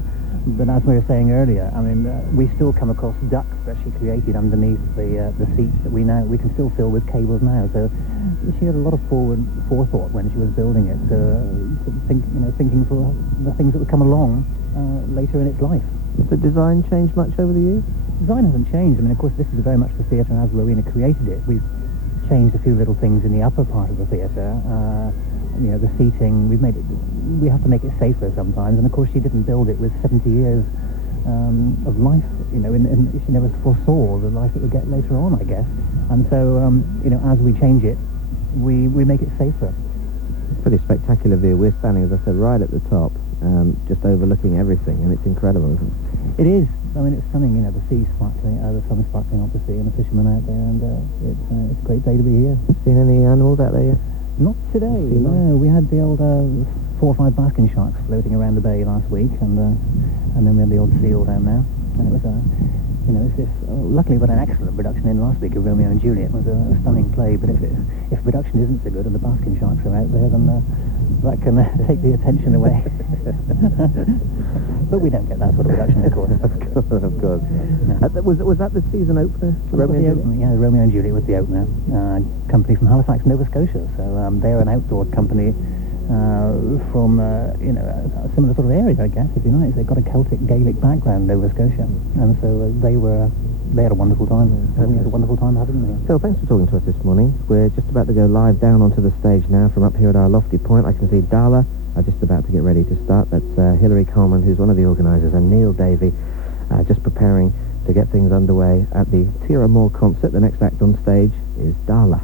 But as we were saying earlier, I mean, we still come across ducts that she created underneath the seats that we can still fill with cables now. So she had a lot of forethought when she was building it, thinking for the things that would come along later in its life. Has the design changed much over the years? Design hasn't changed. I mean, of course, this is very much the theatre as Rowena created it. We've changed a few little things in the upper part of the theatre. The seating, we have to make it safer sometimes, and of course she didn't build it with 70 years of life, and she never foresaw the life it would get later on, I guess. And so, as we change it, we make it safer. It's pretty spectacular view. We're standing, as I said, right at the top, just overlooking everything, and it's incredible, isn't it? It is. I mean, it's stunning, the sea sparkling, the sun sparkling off the sea, and the fishermen out there, and it's a great day to be here. Seen any animals out there yet? Not today, no. We had the old 4 or 5 basking sharks floating around the bay last week, and then we had the old seal down there. And it was luckily we had an excellent production in last week of Romeo and Juliet. It was a stunning play, but if production isn't so good and the basking sharks are out there, then that can take the attention away. But we don't get that sort of production, of course. Of course. Was that the season opener? Romeo and Juliet was the opener. Company from Halifax, Nova Scotia. So they're an outdoor company from a similar sort of area, I guess, if you like. They've got a Celtic Gaelic background, Nova Scotia, and so they had a wonderful time. We had a wonderful time having them here. Phil, thanks for talking to us this morning. We're just about to go live down onto the stage now. From up here at our lofty point, I can see Darla are just about to get ready to start. That's Hilary Coleman, who's one of the organisers, and Neil Davey, just preparing to get things underway at the Teer Moor concert. The next act on stage is Darla.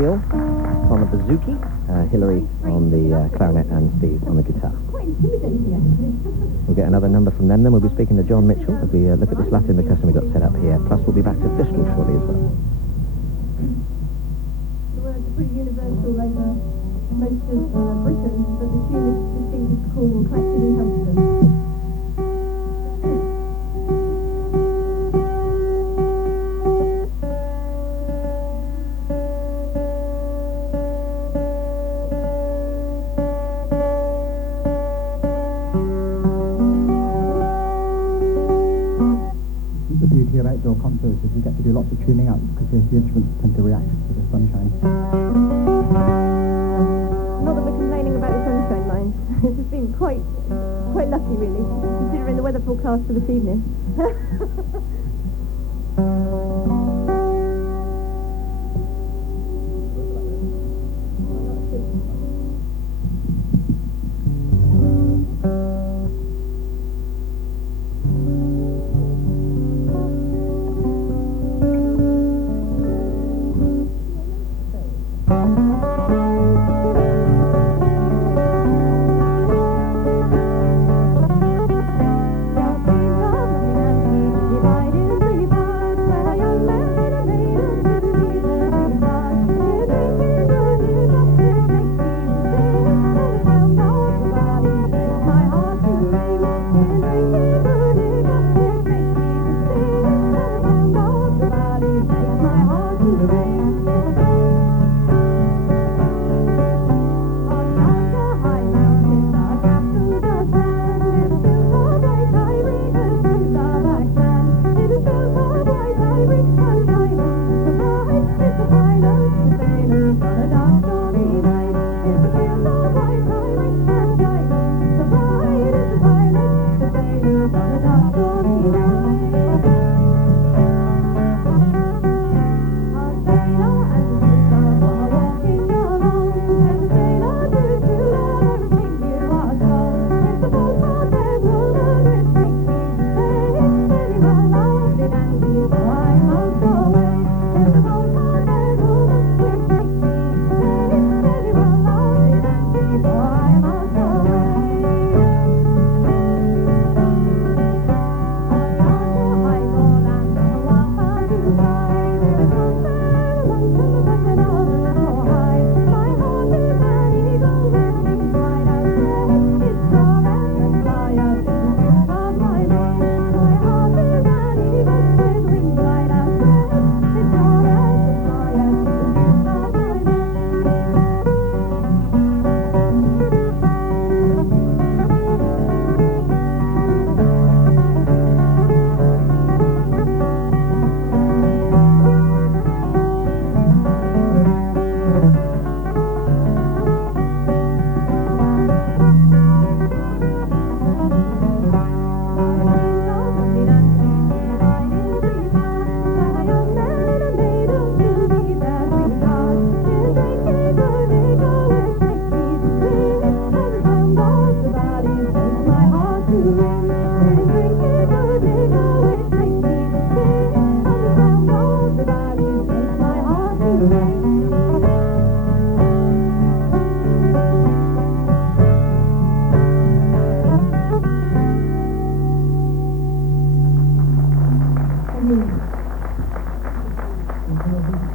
Neil on the bouzouki, Hilary on the clarinet, and Steve on the guitar. We'll get another number from them, then we'll be speaking to John Mitchell as we look at this Latin percussion we've got set up here. Plus we'll be back to Fistral shortly as well. The words are pretty universal over most of Britain, but the tune is distinctly Cornwall, collected in Helston. Outdoor concerts is you get to do lots of tuning out because the instruments tend to react to the sunshine. Not that we're complaining about the sunshine line. This has been quite lucky, really, considering the weather forecast for this evening.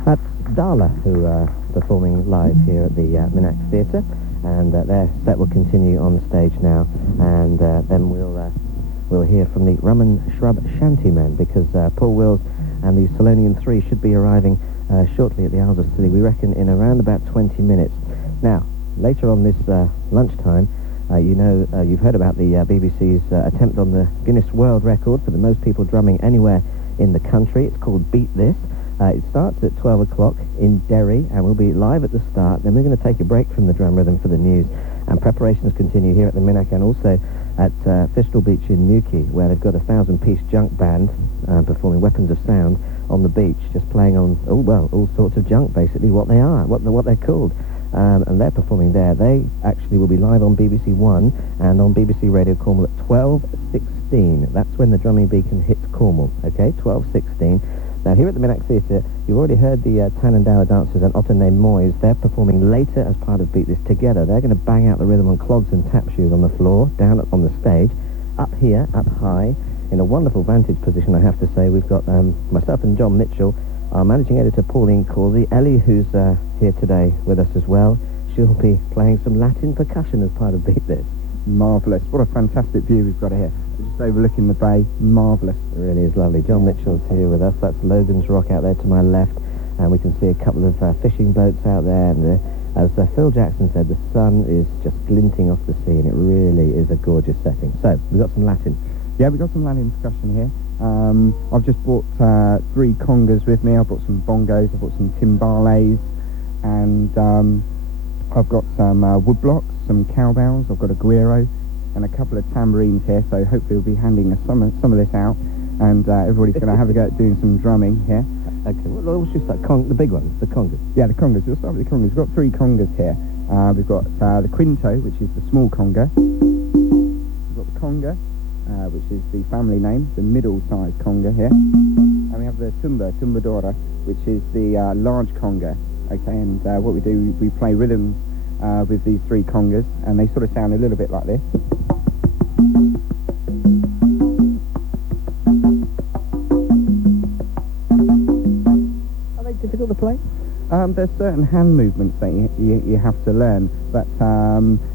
That's Darla, who are performing live here at the Minax Theatre, and their set will continue on stage now, and then we'll hear from the Rum and Shrub Shantymen, because Paul Wills and the Solonian 3 should be arriving shortly at the Isles of Scilly, we reckon in around about 20 minutes. Now, later on this lunchtime, you've heard about the BBC's attempt on the Guinness World Record for the most people drumming anywhere in the country. It's called Beat This. It starts at 12 o'clock in Derry, and we'll be live at the start. Then we're going to take a break from the drum rhythm for the news, and preparations continue here at the Minack and also at Fistral Beach in Newquay, where they've got a 1,000-piece junk band performing Weapons of Sound on the beach, just playing on, all sorts of junk, basically, what they are, what they're called. And they're performing there. They actually will be live on BBC One and on BBC Radio Cornwall at 12:16. That's when the drumming beacon hits Cornwall, okay, 12:16. Now, here at the Minack Theatre, you've already heard the Tannendower dancers and Otto named Moyes. They're performing later as part of Beat This Together. They're going to bang out the rhythm on clogs and tap shoes on the floor, down on the stage, up here, up high, in a wonderful vantage position, I have to say. We've got myself and John Mitchell, our managing editor Pauline Causey, Ellie, who's here today with us as well. She'll be playing some Latin percussion as part of Beat This. Marvellous. What a fantastic view we've got here. Just overlooking the bay. Marvellous. It really is lovely. John Mitchell's here with us. That's Logan's Rock out there to my left. And we can see a couple of fishing boats out there. And as Phil Jackson said, the sun is just glinting off the sea, and it really is a gorgeous setting. So, we've got some Latin. Yeah, we've got some Latin percussion here. I've just brought 3 congas with me. I've brought some bongos, I've brought some timbales, and I've got some woodblocks, some cowbells, I've got a guiro, and a couple of tambourines here, so hopefully we'll be handing us some of this out, and everybody's going to have a go at doing some drumming here. Okay, well, we'll just start the big ones, the congas. Yeah, the congas. We'll start with the congas. We've got 3 congas here. We've got the quinto, which is the small conga. We've got the conga, which is the family name, the middle-sized conga here. And we have the tumbadora, which is the large conga. Okay, and what we do, we play rhythms with these 3 congas, and they sort of sound a little bit like this. Are they difficult to play? There's certain hand movements that you have to learn, but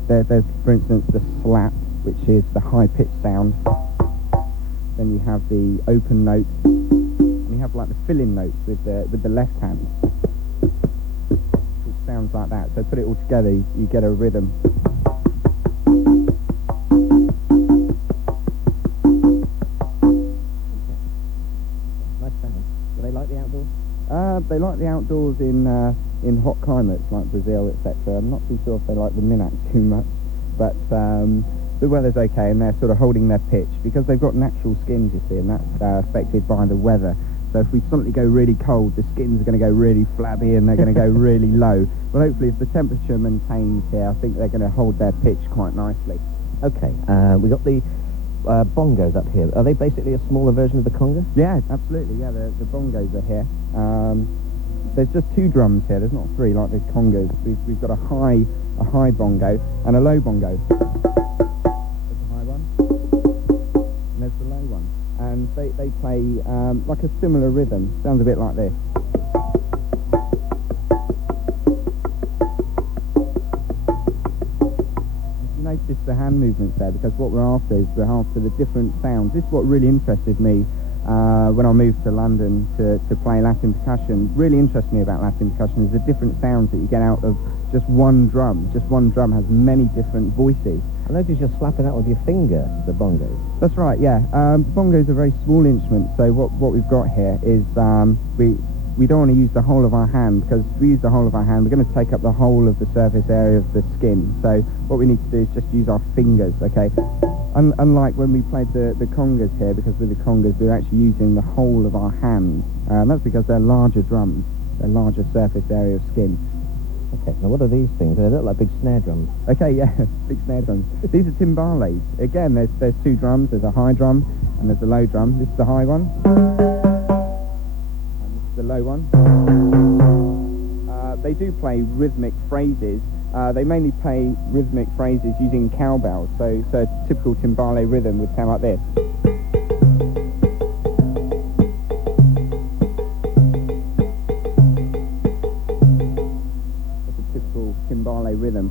there's, for instance, the slap, which is the high-pitched sound. Then you have the open note, and you have like the fill-in notes with the left hand. Sounds like that. So put it all together, you get a rhythm. Nice sound. Do they like the outdoors? They like the outdoors in hot climates like Brazil, etc. I'm not too sure if they like the Minack too much, but the weather's okay, and they're sort of holding their pitch because they've got natural skins, you see, and that's affected by the weather. So if we suddenly go really cold, the skins are going to go really flabby and they're going to go really low. But hopefully if the temperature maintains here, I think they're going to hold their pitch quite nicely. Okay, we got the bongos up here. Are they basically a smaller version of the conga? Yeah, absolutely. Yeah, the bongos are here. There's just 2 drums here. There's not 3 like the congas. We've got a high bongo and a low bongo. There's the high one, and there's the low one. And they play like a similar rhythm. Sounds a bit like this. You notice the hand movements there, because what we're after is the different sounds. This is what really interested me when I moved to London to play Latin percussion. Really interested me about Latin percussion is the different sounds that you get out of just one drum. Just one drum has many different voices. I noticed you're slapping out with your finger, the bongos. That's right, yeah. Bongos are very small instruments, so what we've got here is we don't want to use the whole of our hand, because if we use the whole of our hand, we're going to take up the whole of the surface area of the skin. So what we need to do is just use our fingers, okay? Unlike when we played the congas here, because with the congas we're actually using the whole of our hands. That's because they're larger drums, they're larger surface area of skin. Okay, now what are these things? They look like big snare drums. Okay, yeah, big snare drums. These are timbales. Again, there's 2 drums. There's a high drum and there's a low drum. This is the high one. And this is the low one. They do play rhythmic phrases. They mainly play rhythmic phrases using cowbells. So a typical timbale rhythm would sound like this. Timbale rhythm,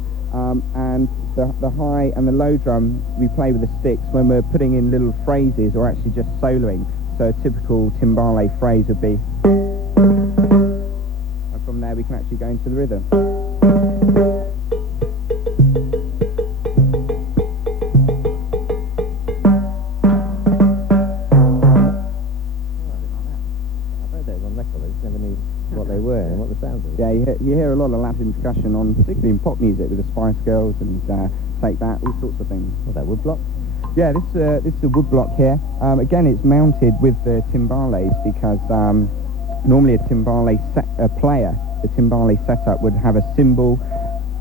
and the high and the low drum we play with the sticks when we're putting in little phrases or actually just soloing. So a typical timbale phrase would be, and from there we can actually go into the rhythm. Yeah, you hear a lot of Latin percussion on, particularly in pop music, with the Spice Girls and Take That, all sorts of things. What's that, woodblock? Yeah, this is a woodblock here. Again, it's mounted with the timbales because normally a timbale player, the timbale setup would have a cymbal,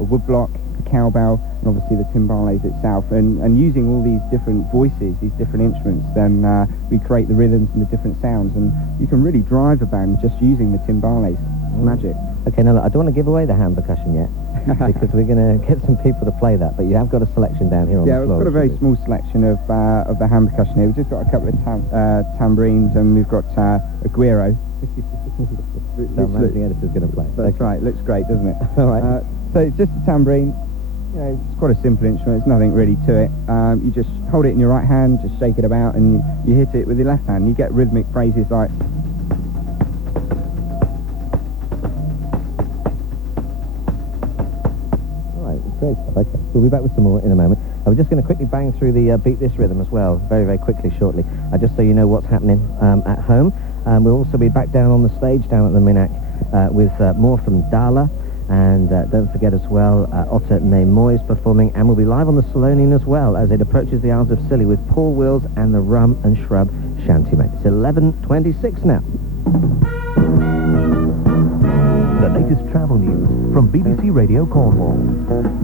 a woodblock, a cowbell, and obviously the timbales itself. And using all these different voices, these different instruments, then we create the rhythms and the different sounds. And you can really drive a band just using the timbales. It's magic. Okay, now look, I don't want to give away the hand percussion yet, because we're going to get some people to play that, but you have got a selection down here on the floor. Yeah, we've got a very small selection of the hand percussion here. We've just got a couple of tambourines, and we've got a guiro. Managing editor's going to play. That's right, looks great, doesn't it? All right. So it's just a tambourine. You know, it's quite a simple instrument. There's nothing really to it. You just hold it in your right hand, just shake it about, and you hit it with your left hand. You get rhythmic phrases like... Great stuff. Okay, we'll be back with some more in a moment. We're just going to quickly bang through the Beat This rhythm as well, very, very quickly, shortly, just so you know what's happening at home. We'll also be back down on the stage down at the Minack with Moor from Dala, and don't forget as well, Otter Ne Moyes performing, and we'll be live on the Salonian as well as it approaches the Isles of Scilly with Paul Wills and the Rum and Shrub Shantymen. It's 11:26 now. The latest travel news from BBC Radio Cornwall.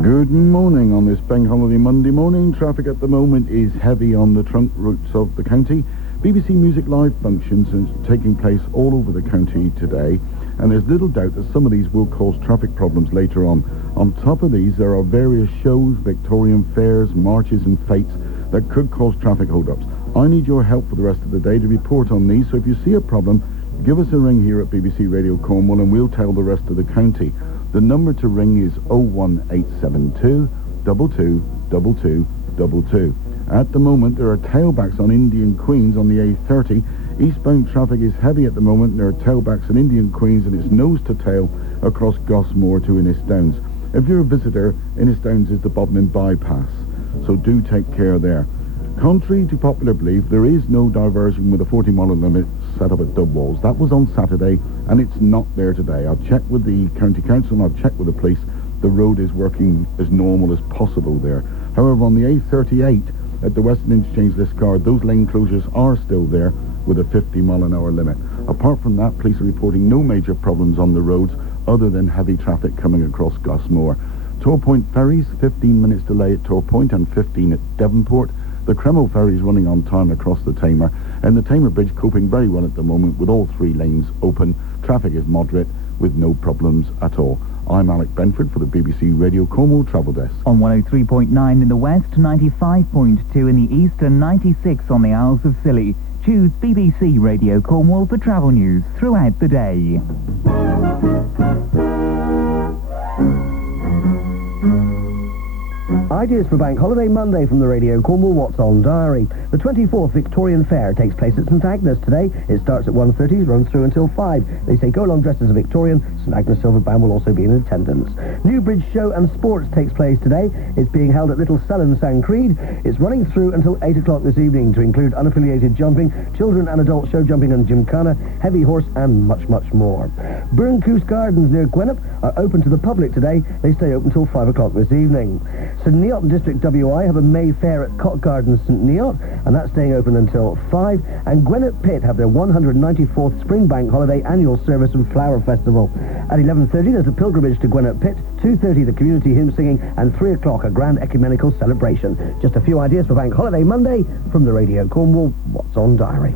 Good morning on this bank holiday Monday morning. Traffic at the moment is heavy on the trunk routes of the county. BBC Music Live functions are taking place all over the county today, and there's little doubt that some of these will cause traffic problems later on. On top of these, there are various shows, Victorian fairs, marches and fetes that could cause traffic hold-ups. I need your help for the rest of the day to report on these, so if you see a problem, give us a ring here at BBC Radio Cornwall and we'll tell the rest of the county. The number to ring is 01872 222222. At the moment, there are tailbacks on Indian Queens on the A30. Eastbound traffic is heavy at the moment. There are tailbacks on Indian Queens and it's nose to tail across Gosmore to Innisdowns. If you're a visitor, Innisdowns is the Bodmin bypass, so do take care there. Contrary to popular belief, there is no diversion with a 40-mile limit set up at Dubwalls. That was on Saturday, and it's not there today. I've checked with the County Council and I've checked with the police. The road is working as normal as possible there. However, on the A38 at the Western Interchange Liscard, those lane closures are still there with a 50-mile-an-hour limit. Apart from that, police are reporting no major problems on the roads other than heavy traffic coming across Gosmore. Tor Point ferries, 15 minutes delay at Tor Point and 15 at Devonport. The Cremel ferry is running on time across the Tamer, and the Tamer Bridge coping very well at the moment with all three lanes open. Traffic is moderate with no problems at all. I'm Alec Benford for the BBC Radio Cornwall Travel Desk. On 103.9 in the west, 95.2 in the east and 96 on the Isles of Scilly. Choose BBC Radio Cornwall for travel news throughout the day. Ideas for Bank Holiday Monday from the Radio Cornwall What's On Diary. The 24th Victorian Fair takes place at St. Agnes today. It starts at 1:30, runs through until 5. They say go along dressed as a Victorian. St. Agnes Silver Band will also be in attendance. Newbridge Show and Sports takes place today. It's being held at Little Sullen St. Creed. It's running through until 8 o'clock this evening to include unaffiliated jumping, children and adult show jumping and gymkhana, heavy horse and much, much more. Burncoose Gardens near Gwenup are open to the public today. They stay open until 5 o'clock this evening. St. Neot District WI have a May Fair at Cock Gardens St. Neot, and that's staying open until 5. And Gwenup Pit have their 194th Spring Bank Holiday Annual Service and Flower Festival. At 11:30 there's a pilgrimage to Gwenup Pit, 2:30 the community hymn singing, and 3 o'clock a grand ecumenical celebration. Just a few ideas for Bank Holiday Monday from the Radio Cornwall What's On Diary.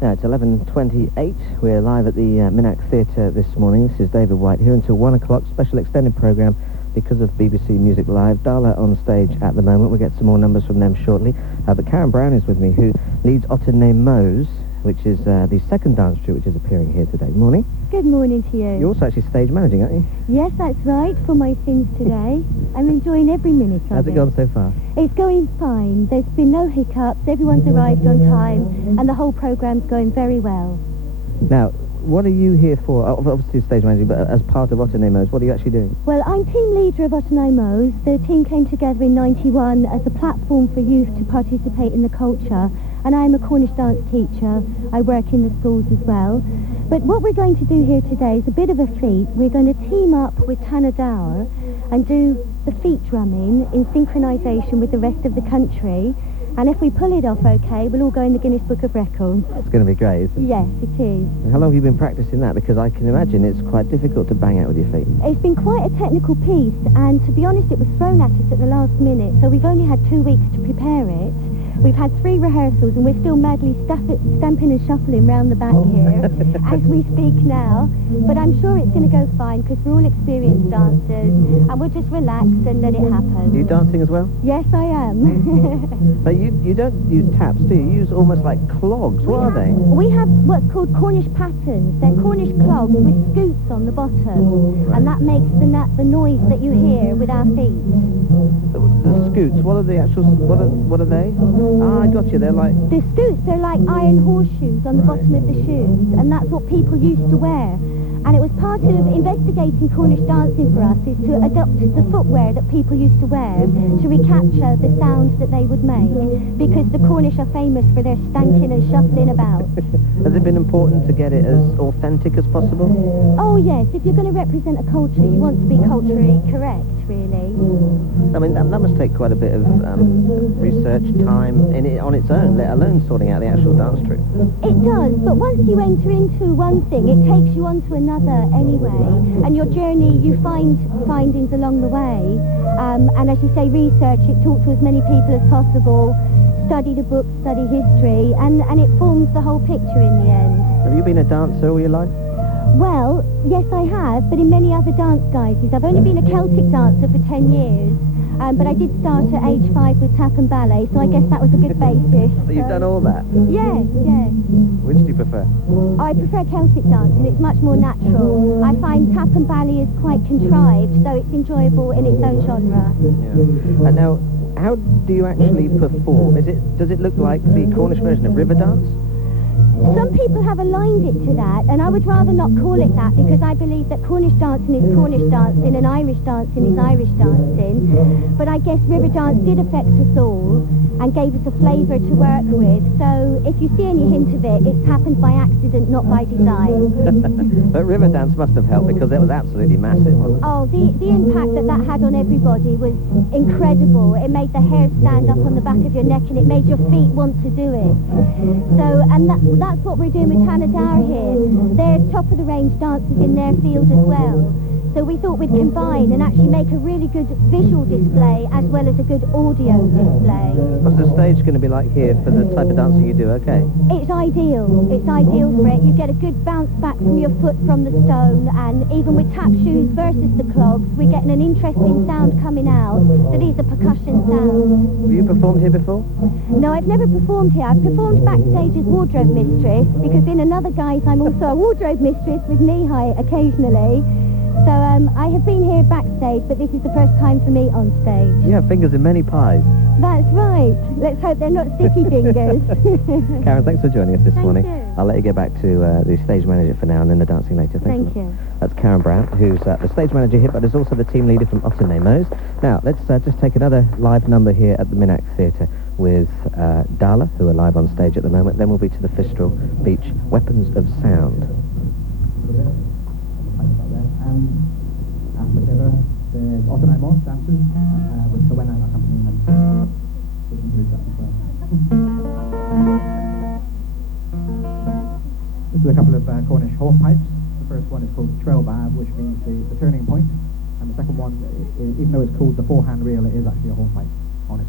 Now it's 11:28. We're live at the Minack Theatre this morning. This is David White here until 1 o'clock. Special extended programme because of BBC Music Live. Dala on stage at the moment. We'll get some more numbers from them shortly. But Karen Brown is with me, who leads Otter Ne Moyes, which is the second dance troupe which is appearing here today. Morning. Good morning to you. You're also actually stage managing, aren't you? Yes, that's right, for my sins today. I'm enjoying every minute of it. How's it gone so far? It's going fine. There's been no hiccups. Everyone's arrived on time, and the whole programme's going very well. Now, what are you here for? Obviously stage managing, but as part of Otter Ne Moyes, what are you actually doing? Well, I'm team leader of Otter Ne Moyes. The team came together in '91 as a platform for youth to participate in the culture, and I'm a Cornish dance teacher. I work in the schools as well. But what we're going to do here today is a bit of a feat. We're going to team up with Tanner Dower and do the feet drumming in synchronisation with the rest of the country. And if we pull it off okay, we'll all go in the Guinness Book of Records. It's going to be great, isn't it? Yes, it is. And how long have you been practicing that? Because I can imagine it's quite difficult to bang out with your feet. It's been quite a technical piece, and to be honest, it was thrown at us at the last minute, so we've only had 2 weeks to prepare it. We've had 3 rehearsals, and we're still madly stamping and shuffling round the back here as we speak now. But I'm sure it's going to go fine, because we're all experienced dancers, and we'll just relax and let it happen. Are you dancing as well? Yes, I am. But you don't use taps, do you? You use almost like clogs. What are they? We have what's called Cornish patterns. They're Cornish clogs with scoots on the bottom, and that makes the noise that you hear with our feet. The scoots, what are the actual, what are they? Ah, I got you, they're like... The scoots are like iron horseshoes on the bottom of the shoes, and that's what people used to wear. And it was part of investigating Cornish dancing for us, is to adopt the footwear that people used to wear to recapture the sounds that they would make, because the Cornish are famous for their stanking and shuffling about. Has it been important to get it as authentic as possible? Oh yes, if you're going to represent a culture, you want to be culturally correct, really. I mean, that must take quite a bit of research time on its own, let alone sorting out the actual dance troupe. It does, but once you enter into one thing, it takes you on to another anyway, and your journey, you find findings along the way, and as you say, research it, talk to as many people as possible, study the books, study history, and it forms the whole picture in the end. Have you been a dancer all your life? Well, yes I have, but in many other dance guises. I've only been a Celtic dancer for 10 years, but I did start at age 5 with tap and ballet, so I guess that was a good basis. So you've done all that? Yes, yes. Which do you prefer? I prefer Celtic dancing. It's much more natural. I find tap and ballet is quite contrived, so it's enjoyable in its own genre. Yeah. And now, how do you actually perform? Does it look like the Cornish version of river dance? Some people have aligned it to that, and I would rather not call it that, because I believe that Cornish dancing is Cornish dancing and Irish dancing is Irish dancing. But I guess river dance did affect us all and gave us a flavour to work with. So if you see any hint of it, it's happened by accident, not by design. But river dance must have helped, because it was absolutely massive, wasn't it? Oh, the impact that had on everybody was incredible. It made the hair stand up on the back of your neck, and it made your feet want to do it. So, and that's what we're doing with Hannah Dower here. They're top of the range dancers in their field as well. So we thought we'd combine and actually make a really good visual display as well as a good audio display. What's the stage going to be like here for the type of dancing you do, okay? It's ideal. It's ideal for it. You get a good bounce back from your foot from the stone, and even with tap shoes versus the clogs, we're getting an interesting sound coming out. So these are percussion sounds. Have you performed here before? No, I've never performed here. I've performed backstage as wardrobe mistress, because in another guise I'm also a wardrobe mistress with knee-high occasionally. So I have been here backstage, but this is the first time for me on stage. You have fingers in many pies. That's right. Let's hope they're not sticky fingers. Karen, thanks for joining us this morning. you. I'll let you get back to the stage manager for now, and then the dancing later. Thank you. That's Karen Brown, who's the stage manager here, but is also the team leader from Moors. Now, let's just take another live number here at the Minax Theatre with Dala, who are live on stage at the moment. Then we'll be to the Fistral Beach Weapons of Sound. After there's also Moor dancers with Rowena accompanying them, which includes that as well. This is a couple of Cornish hornpipes. The first one is called Trellbab, which means the turning point, and the second one, even though it's called the forehand reel, it is actually a hornpipe on it.